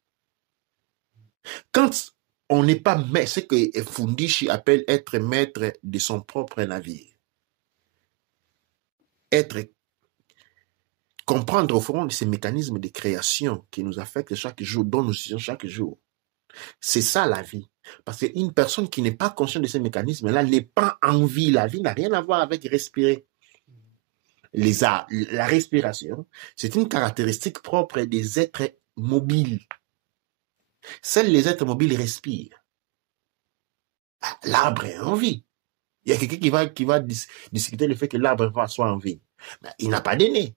Quand on n'est pas maître, ce que Fundishi appelle être maître de son propre navire. Comprendre au fond de ces mécanismes de création qui nous affectent chaque jour, dont nous sommes chaque jour. C'est ça la vie. Parce qu'une personne qui n'est pas consciente de ces mécanismes-là n'est pas en vie. La vie n'a rien à voir avec respirer. La respiration, c'est une caractéristique propre des êtres mobiles. Seuls les êtres mobiles respirent. L'arbre est en vie. Il y a quelqu'un qui va discuter le fait que l'arbre soit en vie. Mais il n'a pas de nez.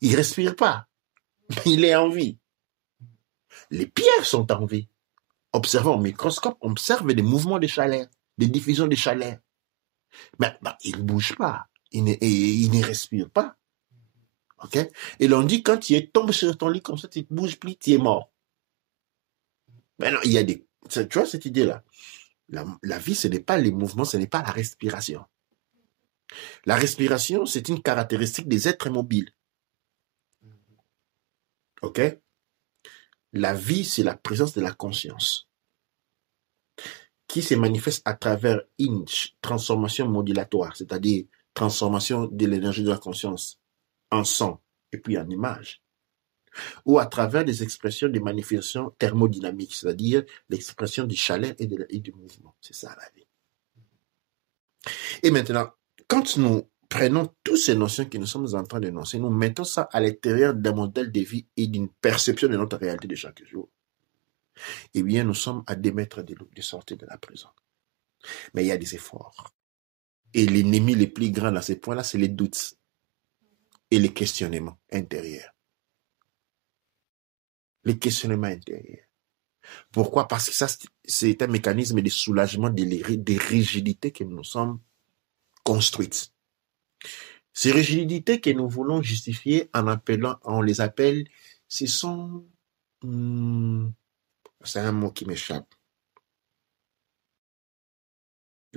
Il ne respire pas. Mais il est en vie. Les pierres sont en vie. Observons au microscope, on observe des mouvements de chaleur, des diffusions de chaleur. Mais il ne bouge pas. Il ne respire pas. OK? Et l'on dit, quand tu tombes sur ton lit comme ça, tu ne bouges plus, tu es mort. Mais non, il y a des... Tu vois cette idée-là? La vie, ce n'est pas les mouvements, ce n'est pas la respiration. La respiration, c'est une caractéristique des êtres mobiles. OK? La vie, c'est la présence de la conscience qui se manifeste à travers une transformation modulatoire, c'est-à-dire transformation de l'énergie de la conscience en son et puis en image, ou à travers des expressions des manifestations thermodynamiques, c'est-à-dire l'expression du chaleur et du mouvement. C'est ça la vie. Et maintenant, quand nous prenons toutes ces notions que nous sommes en train d'énoncer, nous mettons ça à l'intérieur d'un modèle de vie et d'une perception de notre réalité de chaque jour, eh bien, nous sommes à 2 mètres de sortir de la prison. Mais il y a des efforts. Et l'ennemi le plus grand à ce point-là, c'est les doutes et les questionnements intérieurs. Les questionnements intérieurs. Pourquoi? Parce que ça, c'est un mécanisme de soulagement des rigidités que nous sommes construites. Ces rigidités que nous voulons justifier on les appelle, ce sont... c'est un mot qui m'échappe.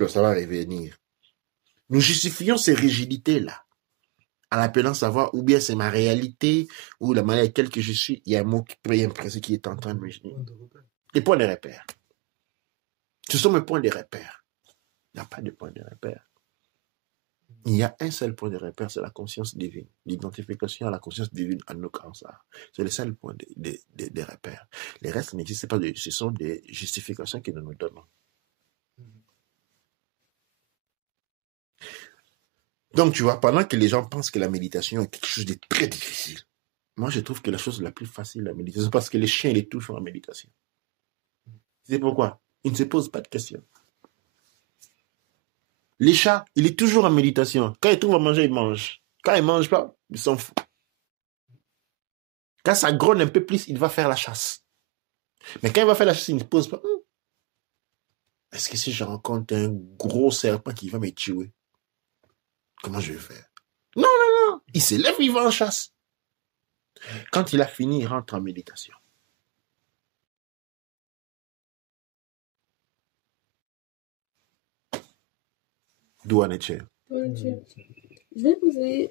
Ça va revenir. Nous justifions ces rigidités-là en appelant savoir ou bien c'est ma réalité ou la manière avec laquelle je suis. Il y a un mot qui est en train de me dire. Les points de repère. Ce sont mes points de repère. Il n'y a pas de point de repère. Il y a un seul point de repère, c'est la conscience divine. L'identification à la conscience divine en nos cas. C'est le seul point de repère. Les restes n'existent pas. Ce sont des justifications que nous nous donnons. Donc, tu vois, pendant que les gens pensent que la méditation est quelque chose de très difficile, moi, je trouve que la chose la plus facile, la méditation, c'est parce que les chiens, ils les touchent en méditation. C'est pourquoi ils ne se posent pas de questions. Les chats, il est toujours en méditation. Quand ils trouvent à manger, ils mangent. Quand ils ne mangent pas, ils s'en foutent. Quand ça grogne un peu plus, il va faire la chasse. Mais quand il va faire la chasse, il ne se pose pas. Est-ce que si je rencontre un gros serpent qui va me tuer, comment je vais faire? Non, non, non. Il se lève, il va en chasse. Quand il a fini, il rentre en méditation. D'où en es-tu? Je vais poser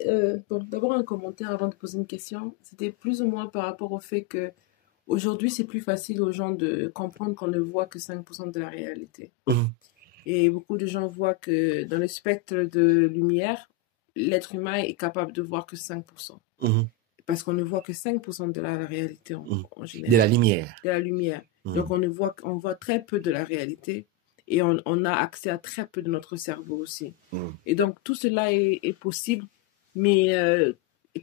d'abord un commentaire avant de poser une question. C'était plus ou moins par rapport au fait que aujourd'hui, c'est plus facile aux gens de comprendre qu'on ne voit que 5% de la réalité. Et beaucoup de gens voient que dans le spectre de lumière, l'être humain est capable de voir que 5%. Parce qu'on ne voit que 5% de la réalité en général. De la lumière. De la lumière. Donc on voit très peu de la réalité. Et on a accès à très peu de notre cerveau aussi. Et donc, tout cela est possible, mais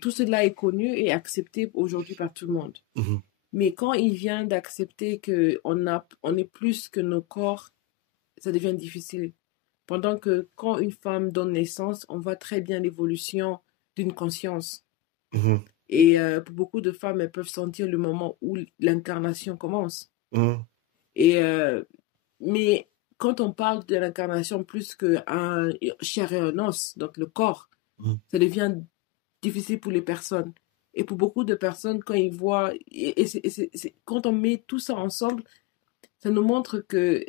tout cela est connu et accepté aujourd'hui par tout le monde. Mais quand il vient d'accepter qu'on est plus que nos corps, ça devient difficile. Pendant que quand une femme donne naissance, on voit très bien l'évolution d'une conscience. Et pour beaucoup de femmes, elles peuvent sentir le moment où l'incarnation commence. Mais quand on parle de l'incarnation plus qu'un chair et un os, donc le corps, ça devient difficile pour les personnes. Et pour beaucoup de personnes, quand ils voient, quand on met tout ça ensemble, ça nous montre que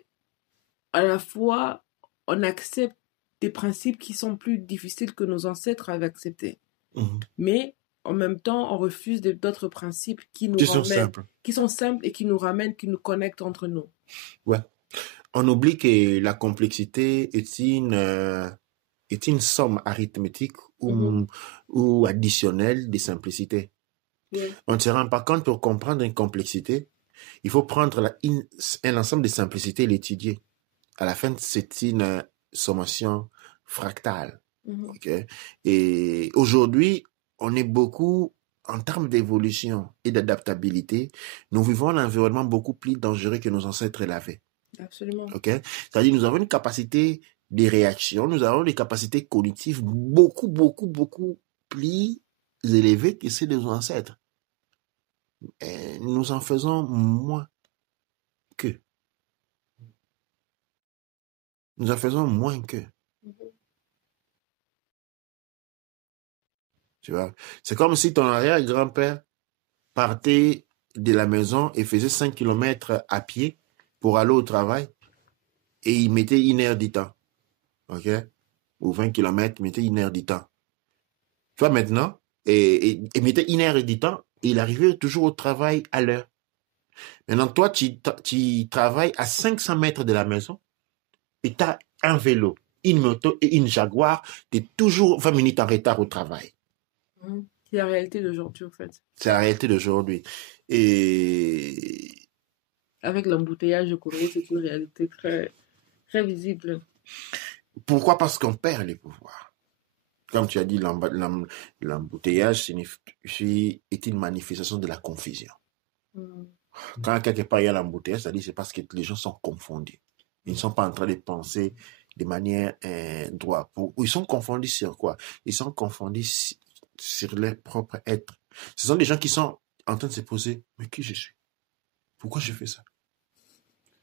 à la fois, on accepte des principes qui sont plus difficiles que nos ancêtres avaient acceptés. Mais en même temps, on refuse d'autres principes qui sont simples et qui nous ramènent, qui nous connectent entre nous. Ouais. On oublie que la complexité est une somme arithmétique ou additionnelle de simplicité. On ne se rend pas compte, pour comprendre une complexité, il faut prendre un ensemble de simplicités et l'étudier. À la fin, c'est une sommation fractale. Okay? Et aujourd'hui, on est beaucoup, en termes d'évolution et d'adaptabilité, nous vivons un environnement beaucoup plus dangereux que nos ancêtres l'avaient. Absolument. Okay? C'est-à-dire nous avons une capacité de réaction, nous avons des capacités cognitives beaucoup plus élevées que celles de nos ancêtres. Et nous en faisons moins qu'eux. Nous en faisons moins qu'eux. Tu vois? C'est comme si ton arrière-grand-père partait de la maison et faisait 5 km à pied pour aller au travail et il mettait 1 heure du temps. OK? ou 20 km, mettait 1 heure du temps. Tu vois, maintenant, et mettait 1 heure du temps, et il arrivait toujours au travail à l'heure. Maintenant, toi, tu travailles à 500 mètres de la maison, et tu as un vélo, une moto et une Jaguar, tu es toujours 20 minutes en retard au travail. C'est la réalité d'aujourd'hui, en fait. C'est la réalité d'aujourd'hui. Et Avec l'embouteillage de Corée, c'est une réalité très, très visible. pourquoi? Parce qu'on perd les pouvoirs. Comme tu as dit, l'embouteillage est une manifestation de la confusion. Quand quelque part il y a l'embouteillage, c'est-à-dire c'est parce que les gens sont confondus. Ils ne sont pas en train de penser de manière droite. Ils sont confondus sur quoi? Ils sont confondus sur leur propre être. Ce sont des gens qui sont en train de se poser, mais qui je suis? Pourquoi je fais ça?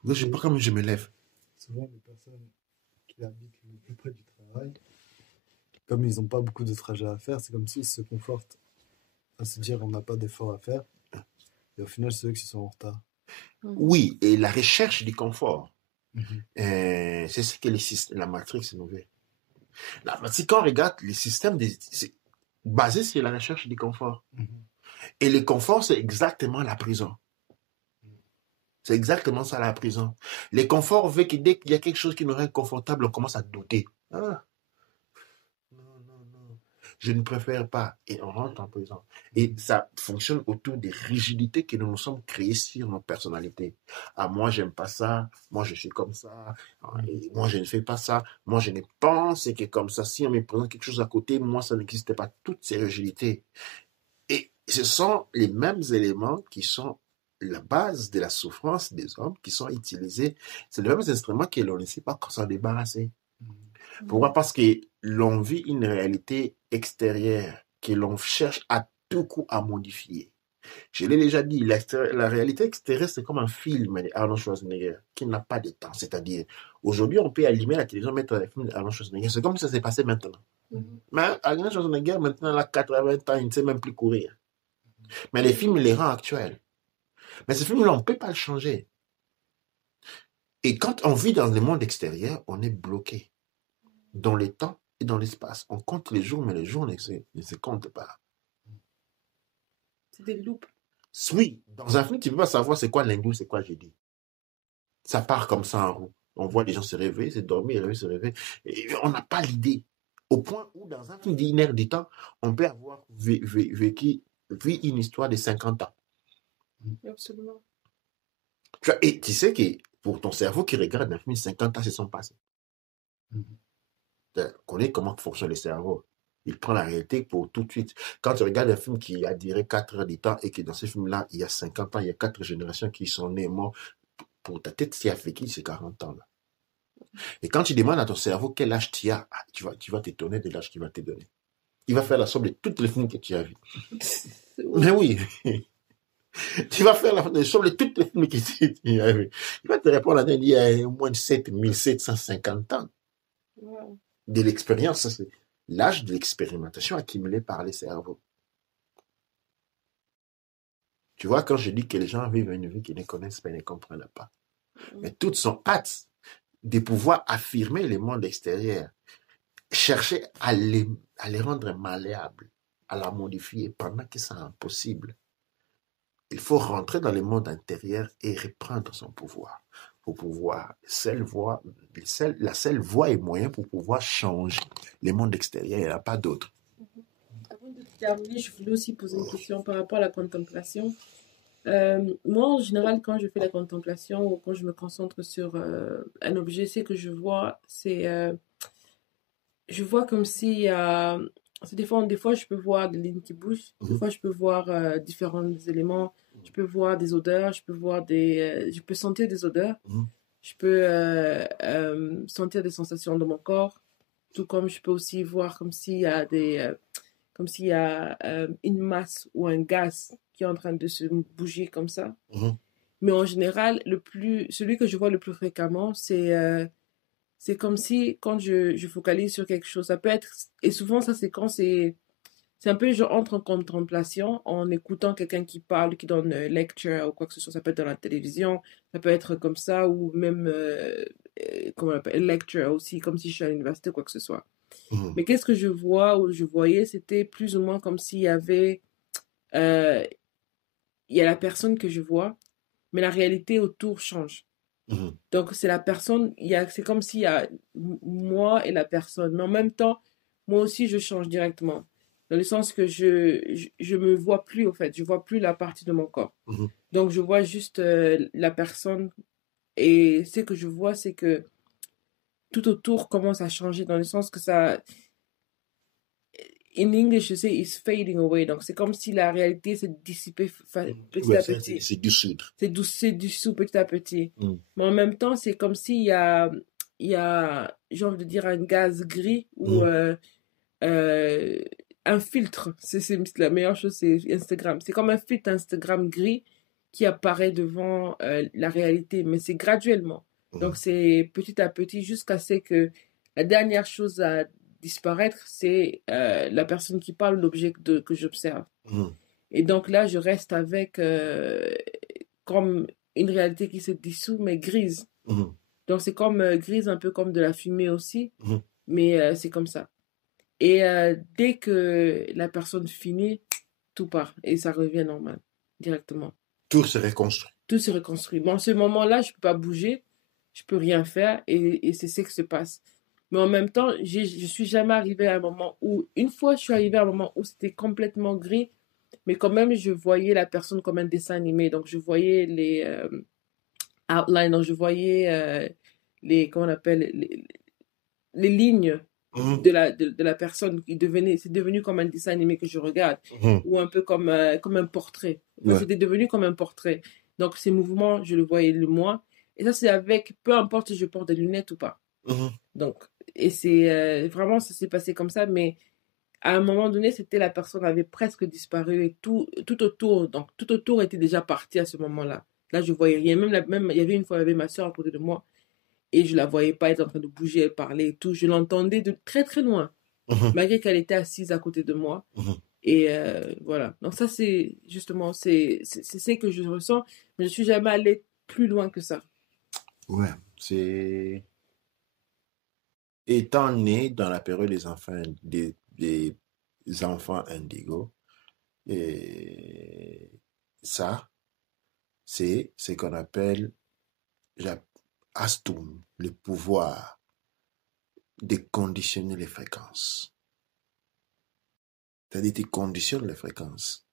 Je ne sais pas comment je me lève. Souvent, les personnes qui habitent le plus près du travail, comme ils n'ont pas beaucoup de trajets à faire, c'est comme s'ils se confortent à se dire on n'a pas d'effort à faire. Et au final, c'est eux qui sont en retard. Oui, et la recherche du confort, c'est ce que la Matrix nous veut. Quand on regarde les systèmes, c'est basé sur la recherche du confort. Et le confort, c'est exactement la prison. C'est exactement ça la prison. Le confort veut que dès qu'il y a quelque chose qui nous rend confortable, on commence à douter. Ah, non, je ne préfère pas. Et on rentre en prison. Et ça fonctionne autour des rigidités que nous nous sommes créées sur nos personnalités. Ah, moi, j'aime pas ça. Moi, je suis comme ça. Et moi, je ne fais pas ça. Moi, je ne pense que comme ça. Si on me présente quelque chose à côté, moi, ça n'existe pas. Toutes ces rigidités. Et ce sont les mêmes éléments qui sont la base de la souffrance des hommes qui sont utilisés. C'est les mêmes instruments que l'on ne sait pas s'en débarrasser. Pourquoi? Parce que l'on vit une réalité extérieure que l'on cherche à tout coup à modifier. Je l'ai déjà dit, la réalité extérieure, c'est comme un film d'Arnold Schwarzenegger qui n'a pas de temps. C'est-à-dire, aujourd'hui, on peut allumer la télévision, mettre un film d'Arnold Schwarzenegger. C'est comme si ça s'est passé maintenant. Mais Arnold Schwarzenegger, maintenant, il a 80 ans, il ne sait même plus courir. Mais les films, il les rend actuels. Mais ce film-là, on ne peut pas le changer. Et quand on vit dans le monde extérieur, on est bloqué dans le temps et dans l'espace. On compte les jours, mais les jours ne se comptent pas. C'est des loupes. Oui, dans un film, tu ne peux pas savoir c'est quoi l'hindou, c'est quoi jeudi. Ça part comme ça en roue. On voit les gens se réveiller, se dormir, se réveiller. Et on n'a pas l'idée. Au point où, dans un film d'une heure de temps, on peut avoir vécu une histoire de 50 ans. Absolument. Et tu sais que pour ton cerveau qui regarde un film, 50 ans se sont passés. Tu connais comment fonctionne le cerveau. Il prend la réalité pour tout de suite. Quand tu regardes un film qui a duré 4 heures de temps et que dans ce film-là, il y a 50 ans, il y a 4 générations qui sont nées morts, pour ta tête, c'est vécu ces 40 ans. Là. Et quand tu demandes à ton cerveau quel âge tu as, tu vas t'étonner de l'âge qu'il va te donner. Il va faire la somme de toutes les films que tu as vus. Mais oui. Tu vas faire la somme de toutes les films que tu as vus. Il va te répondre il y a au moins 7750 ans. Wow. De l'expérience, ça c'est l'âge de l'expérimentation accumulée par les cerveaux. Tu vois, quand je dis que les gens vivent une vie qu'ils ne connaissent pas et ne comprennent pas, mais toutes sont hâte de pouvoir affirmer le monde extérieur, chercher à les rendre malléables, à la modifier pendant que c'est impossible. Il faut rentrer dans le monde intérieur et reprendre son pouvoir. Pour pouvoir, la seule voie et moyen pour pouvoir changer le monde extérieur, il n'y en a pas d'autre. Avant de terminer, je voulais aussi poser une question par rapport à la contemplation. Moi, en général, quand je fais la contemplation ou quand je me concentre sur un objet, c'est que je vois comme s'il y a... Des fois, je peux voir des lignes qui bougent. Des fois, je peux voir différents éléments. Je peux voir des odeurs. Je peux sentir des odeurs. Je peux sentir des sensations dans mon corps. Tout comme je peux aussi voir comme s'il y a une masse ou un gaz qui est en train de se bouger comme ça. Mais en général, celui que je vois le plus fréquemment, c'est comme si quand je focalise sur quelque chose, ça peut être, et souvent ça c'est quand c'est un peu, je entre en contemplation en écoutant quelqu'un qui parle, qui donne une lecture ou quoi que ce soit. Ça peut être dans la télévision, ça peut être comme ça, ou même, comment on appelle, lecture aussi, comme si je suis à l'université ou quoi que ce soit. Mais qu'est-ce que je vois ou je voyais, c'était plus ou moins comme s'il y avait, euh, il y a la personne que je vois, mais la réalité autour change. Donc, c'est la personne, c'est comme s'il y a moi et la personne. Mais en même temps, moi aussi, je change directement. Dans le sens que je me vois plus, au fait. Je vois plus la partie de mon corps. Donc, je vois juste la personne. Et ce que je vois, c'est que tout autour commence à changer dans le sens que ça, in English, je sais, is fading away. Donc, c'est comme si la réalité s'est dissipée petit Ouais, à petit. c'est dissoudre. C'est du sous petit à petit. Mais en même temps, c'est comme s'il y a, j'ai envie de dire, un gaz gris ou euh, un filtre. C'est la meilleure chose, c'est Instagram. C'est comme un filtre Instagram gris qui apparaît devant la réalité, mais c'est graduellement. Donc, c'est petit à petit jusqu'à ce que la dernière chose à disparaître, c'est la personne qui parle, l'objet que j'observe. Et donc là, je reste avec comme une réalité qui se dissout, mais grise. Donc c'est comme grise, un peu comme de la fumée aussi, mais c'est comme ça. Et dès que la personne finit, tout part et ça revient normal, directement. Tout se reconstruit. Tout se reconstruit. Mais en ce moment-là, je ne peux pas bouger, je ne peux rien faire et c'est ce qui se passe. Mais en même temps, je ne suis jamais arrivée à un moment où, une fois, je suis arrivée à un moment où c'était complètement gris, mais quand même, je voyais la personne comme un dessin animé. Donc, je voyais les outlines, donc je voyais comment on appelle, les lignes de la personne c'est devenu comme un dessin animé que je regarde, ou un peu comme un portrait. Enfin, c'était devenu comme un portrait. Donc, ces mouvements, je le voyais le moi. Et ça, c'est avec, peu importe si je porte des lunettes ou pas. Donc, et c'est vraiment, ça s'est passé comme ça, mais à un moment donné, c'était la personne avait presque disparu et tout autour, donc tout autour était déjà parti à ce moment-là. Là, je voyais rien. Même, il y avait une fois, il y avait ma soeur à côté de moi et je la voyais pas être en train de bouger, elle parlait et tout. Je l'entendais de très très loin, malgré qu'elle était assise à côté de moi. Et voilà. Donc ça, c'est justement, c'est ce que je ressens, mais je suis jamais allée plus loin que ça. Ouais, c'est... Étant né dans la période des enfants indigos, et ça, c'est ce qu'on appelle la astum, le pouvoir de conditionner les fréquences. C'est-à-dire que tu conditionnes les fréquences.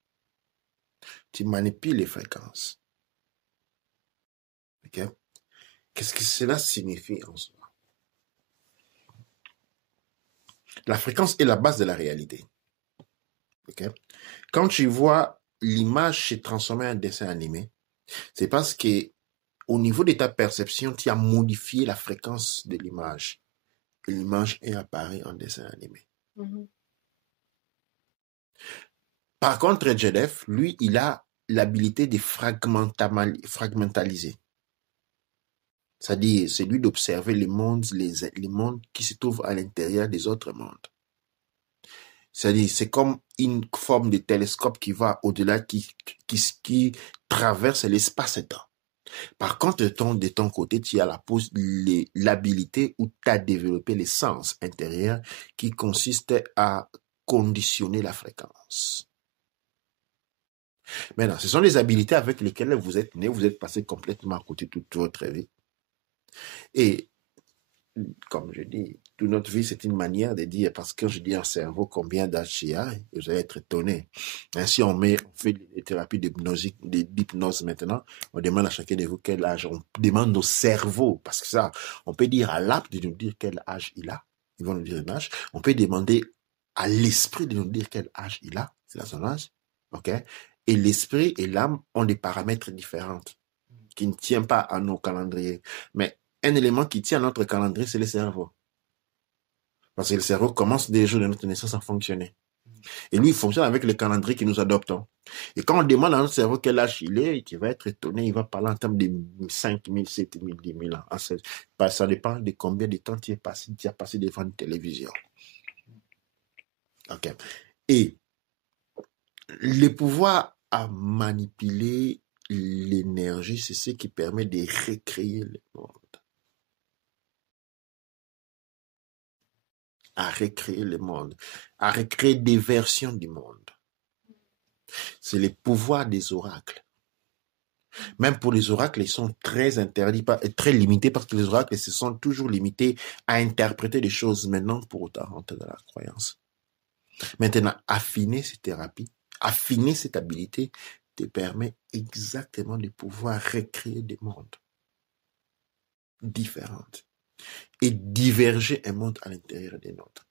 Tu manipules les fréquences. Okay? Qu'est-ce que cela signifie en soi? La fréquence est la base de la réalité. Okay? Quand tu vois l'image se transformer en dessin animé, c'est parce que au niveau de ta perception, tu as modifié la fréquence de l'image. Et l'image est apparue en dessin animé. Par contre, Jedef, lui, il a l'habilité de fragmentaliser. C'est-à-dire, c'est lui d'observer les mondes qui se trouvent à l'intérieur des autres mondes. C'est-à-dire, c'est comme une forme de télescope qui va au-delà, qui traverse l'espace et temps. Par contre, de ton côté, tu as l'habilité où tu as développé les sens intérieurs qui consistent à conditionner la fréquence. Maintenant, ce sont les habilités avec lesquelles vous êtes né, vous êtes passé complètement à côté toute votre vie. Et comme je dis, toute notre vie, c'est une manière de dire, parce que quand je dis un cerveau, combien d'âge il y a, vous allez être étonné. Si on fait des thérapies d'hypnose maintenant, on demande à chacun de vous quel âge, on demande au cerveau, parce que ça, on peut dire à l'âme de nous dire quel âge il a, ils vont nous dire un âge, on peut demander à l'esprit de nous dire quel âge il a, c'est là son âge, ok? Et l'esprit et l'âme ont des paramètres différents, qui ne tiennent pas à nos calendriers, mais un élément qui tient à notre calendrier, c'est le cerveau. Parce que le cerveau commence dès les jours de notre naissance à fonctionner. Et lui, il fonctionne avec le calendrier que nous adoptons. Et quand on demande à notre cerveau quel âge il est, il va être étonné, il va parler en termes de 5 000, 7 000, 10 000 ans. Ça dépend de combien de temps tu as passé devant une télévision. Ok. Et le pouvoir à manipuler l'énergie, c'est ce qui permet de recréer le monde. à recréer le monde, à recréer des versions du monde. C'est le pouvoir des oracles. Même pour les oracles, ils sont très interdits, très limités parce que les oracles se sont toujours limités à interpréter des choses maintenant pour autant rentrer dans la croyance. Maintenant, affiner ces thérapies, affiner cette habilité te permet exactement de pouvoir recréer des mondes différents et diverger un monde à l'intérieur des nôtres.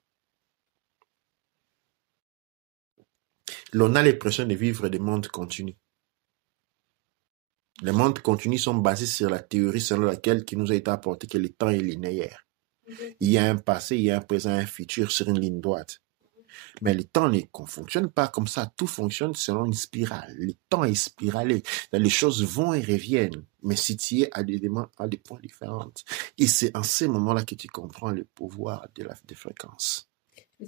L'on a l'impression de vivre des mondes continus. Les mondes continus sont basés sur la théorie selon laquelle qui nous a été apporté que le temps est linéaire. Il y a un passé, il y a un présent, un futur sur une ligne droite. Mais le temps ne fonctionne pas comme ça. Tout fonctionne selon une spirale. Le temps est spiralé. Les choses vont et reviennent, mais situées à des points différents. Et c'est en ces moments-là que tu comprends le pouvoir des fréquences.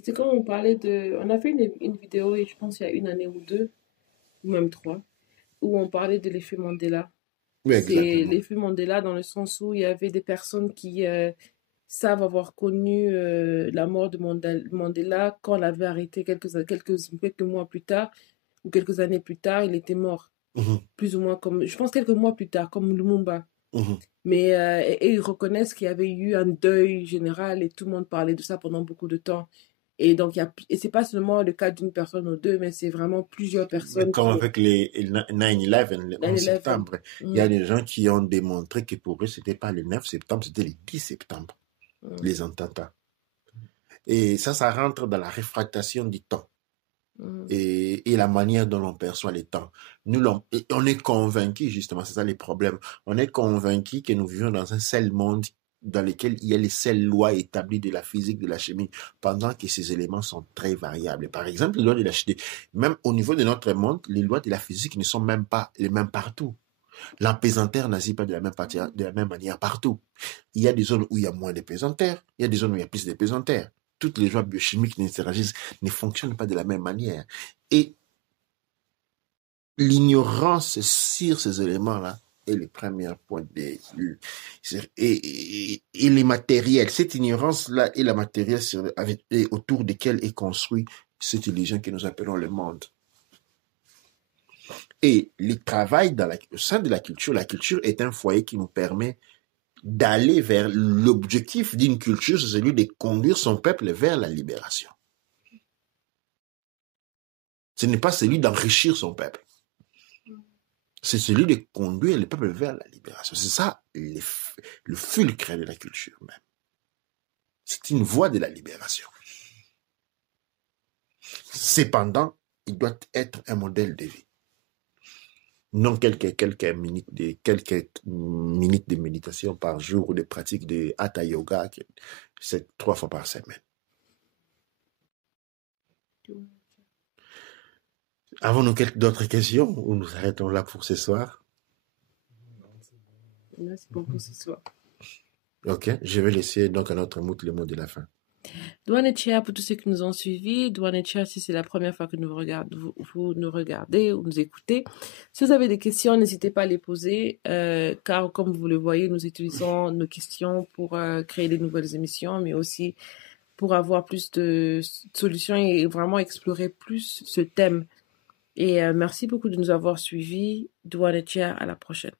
C'est comme on parlait de... On a fait une vidéo, et je pense il y a 1 année ou 2, ou même 3, où on parlait de l'effet Mandela. Oui, C'est exactement. l'effet Mandela dans le sens où il y avait des personnes qui savent avoir connu la mort de Mandela quand on l'avait arrêté quelques mois plus tard ou quelques années plus tard, il était mort. Plus ou moins comme, je pense quelques mois plus tard, comme Lumumba. Mais et ils reconnaissent qu'il y avait eu un deuil général et tout le monde parlait de ça pendant beaucoup de temps. Et donc, et c'est pas seulement le cas d'une personne ou deux, mais c'est vraiment plusieurs personnes. Comme avec les 9/11, le 11 septembre, il y a des gens qui ont démontré que pour eux, c'était pas le 9 septembre, c'était le 10 septembre, les attentats. Et ça rentre dans la réfractation du temps et la manière dont l'on perçoit le temps. On est convaincus, justement, c'est ça les problèmes, on est convaincus que nous vivons dans un seul monde dans lequel il y a les seules lois établies de la physique, de la chimie, pendant que ces éléments sont très variables. Par exemple, les lois de la chimie, même au niveau de notre monde, les lois de la physique ne sont même pas les mêmes partout. L'empésanteur n'agit pas de la même manière partout. Il y a des zones où il y a moins d'empésanteurs, il y a des zones où il y a plus d'empésanteurs. Toutes les lois biochimiques ne fonctionnent pas de la même manière. Et l'ignorance sur ces éléments-là est le premier point et les matériels. Cette ignorance-là et la matériel autour desquels est construit cette illusion que nous appelons le monde. Et le travail au sein de la culture est un foyer qui nous permet d'aller vers l'objectif d'une culture, c'est celui de conduire son peuple vers la libération. Ce n'est pas celui d'enrichir son peuple. C'est celui de conduire le peuple vers la libération. C'est ça le fulcre de la culture même. C'est une voie de la libération. Cependant, il doit être un modèle de vie. Non quelques minutes de méditation par jour ou de pratique de hatha yoga, c'est 3 fois par semaine. Avons-nous d'autres questions ou nous arrêtons là pour ce soir? Merci beaucoup ce soir. Ok, je vais laisser donc à notre mout le mot de la fin. Douane Chia pour tous ceux qui nous ont suivis. Douane Chia si c'est la première fois que vous nous regardez ou nous écoutez. Si vous avez des questions, n'hésitez pas à les poser, car comme vous le voyez, nous utilisons nos questions pour créer des nouvelles émissions, mais aussi pour avoir plus de solutions et vraiment explorer plus ce thème. Et merci beaucoup de nous avoir suivis. Douane Chia, à la prochaine.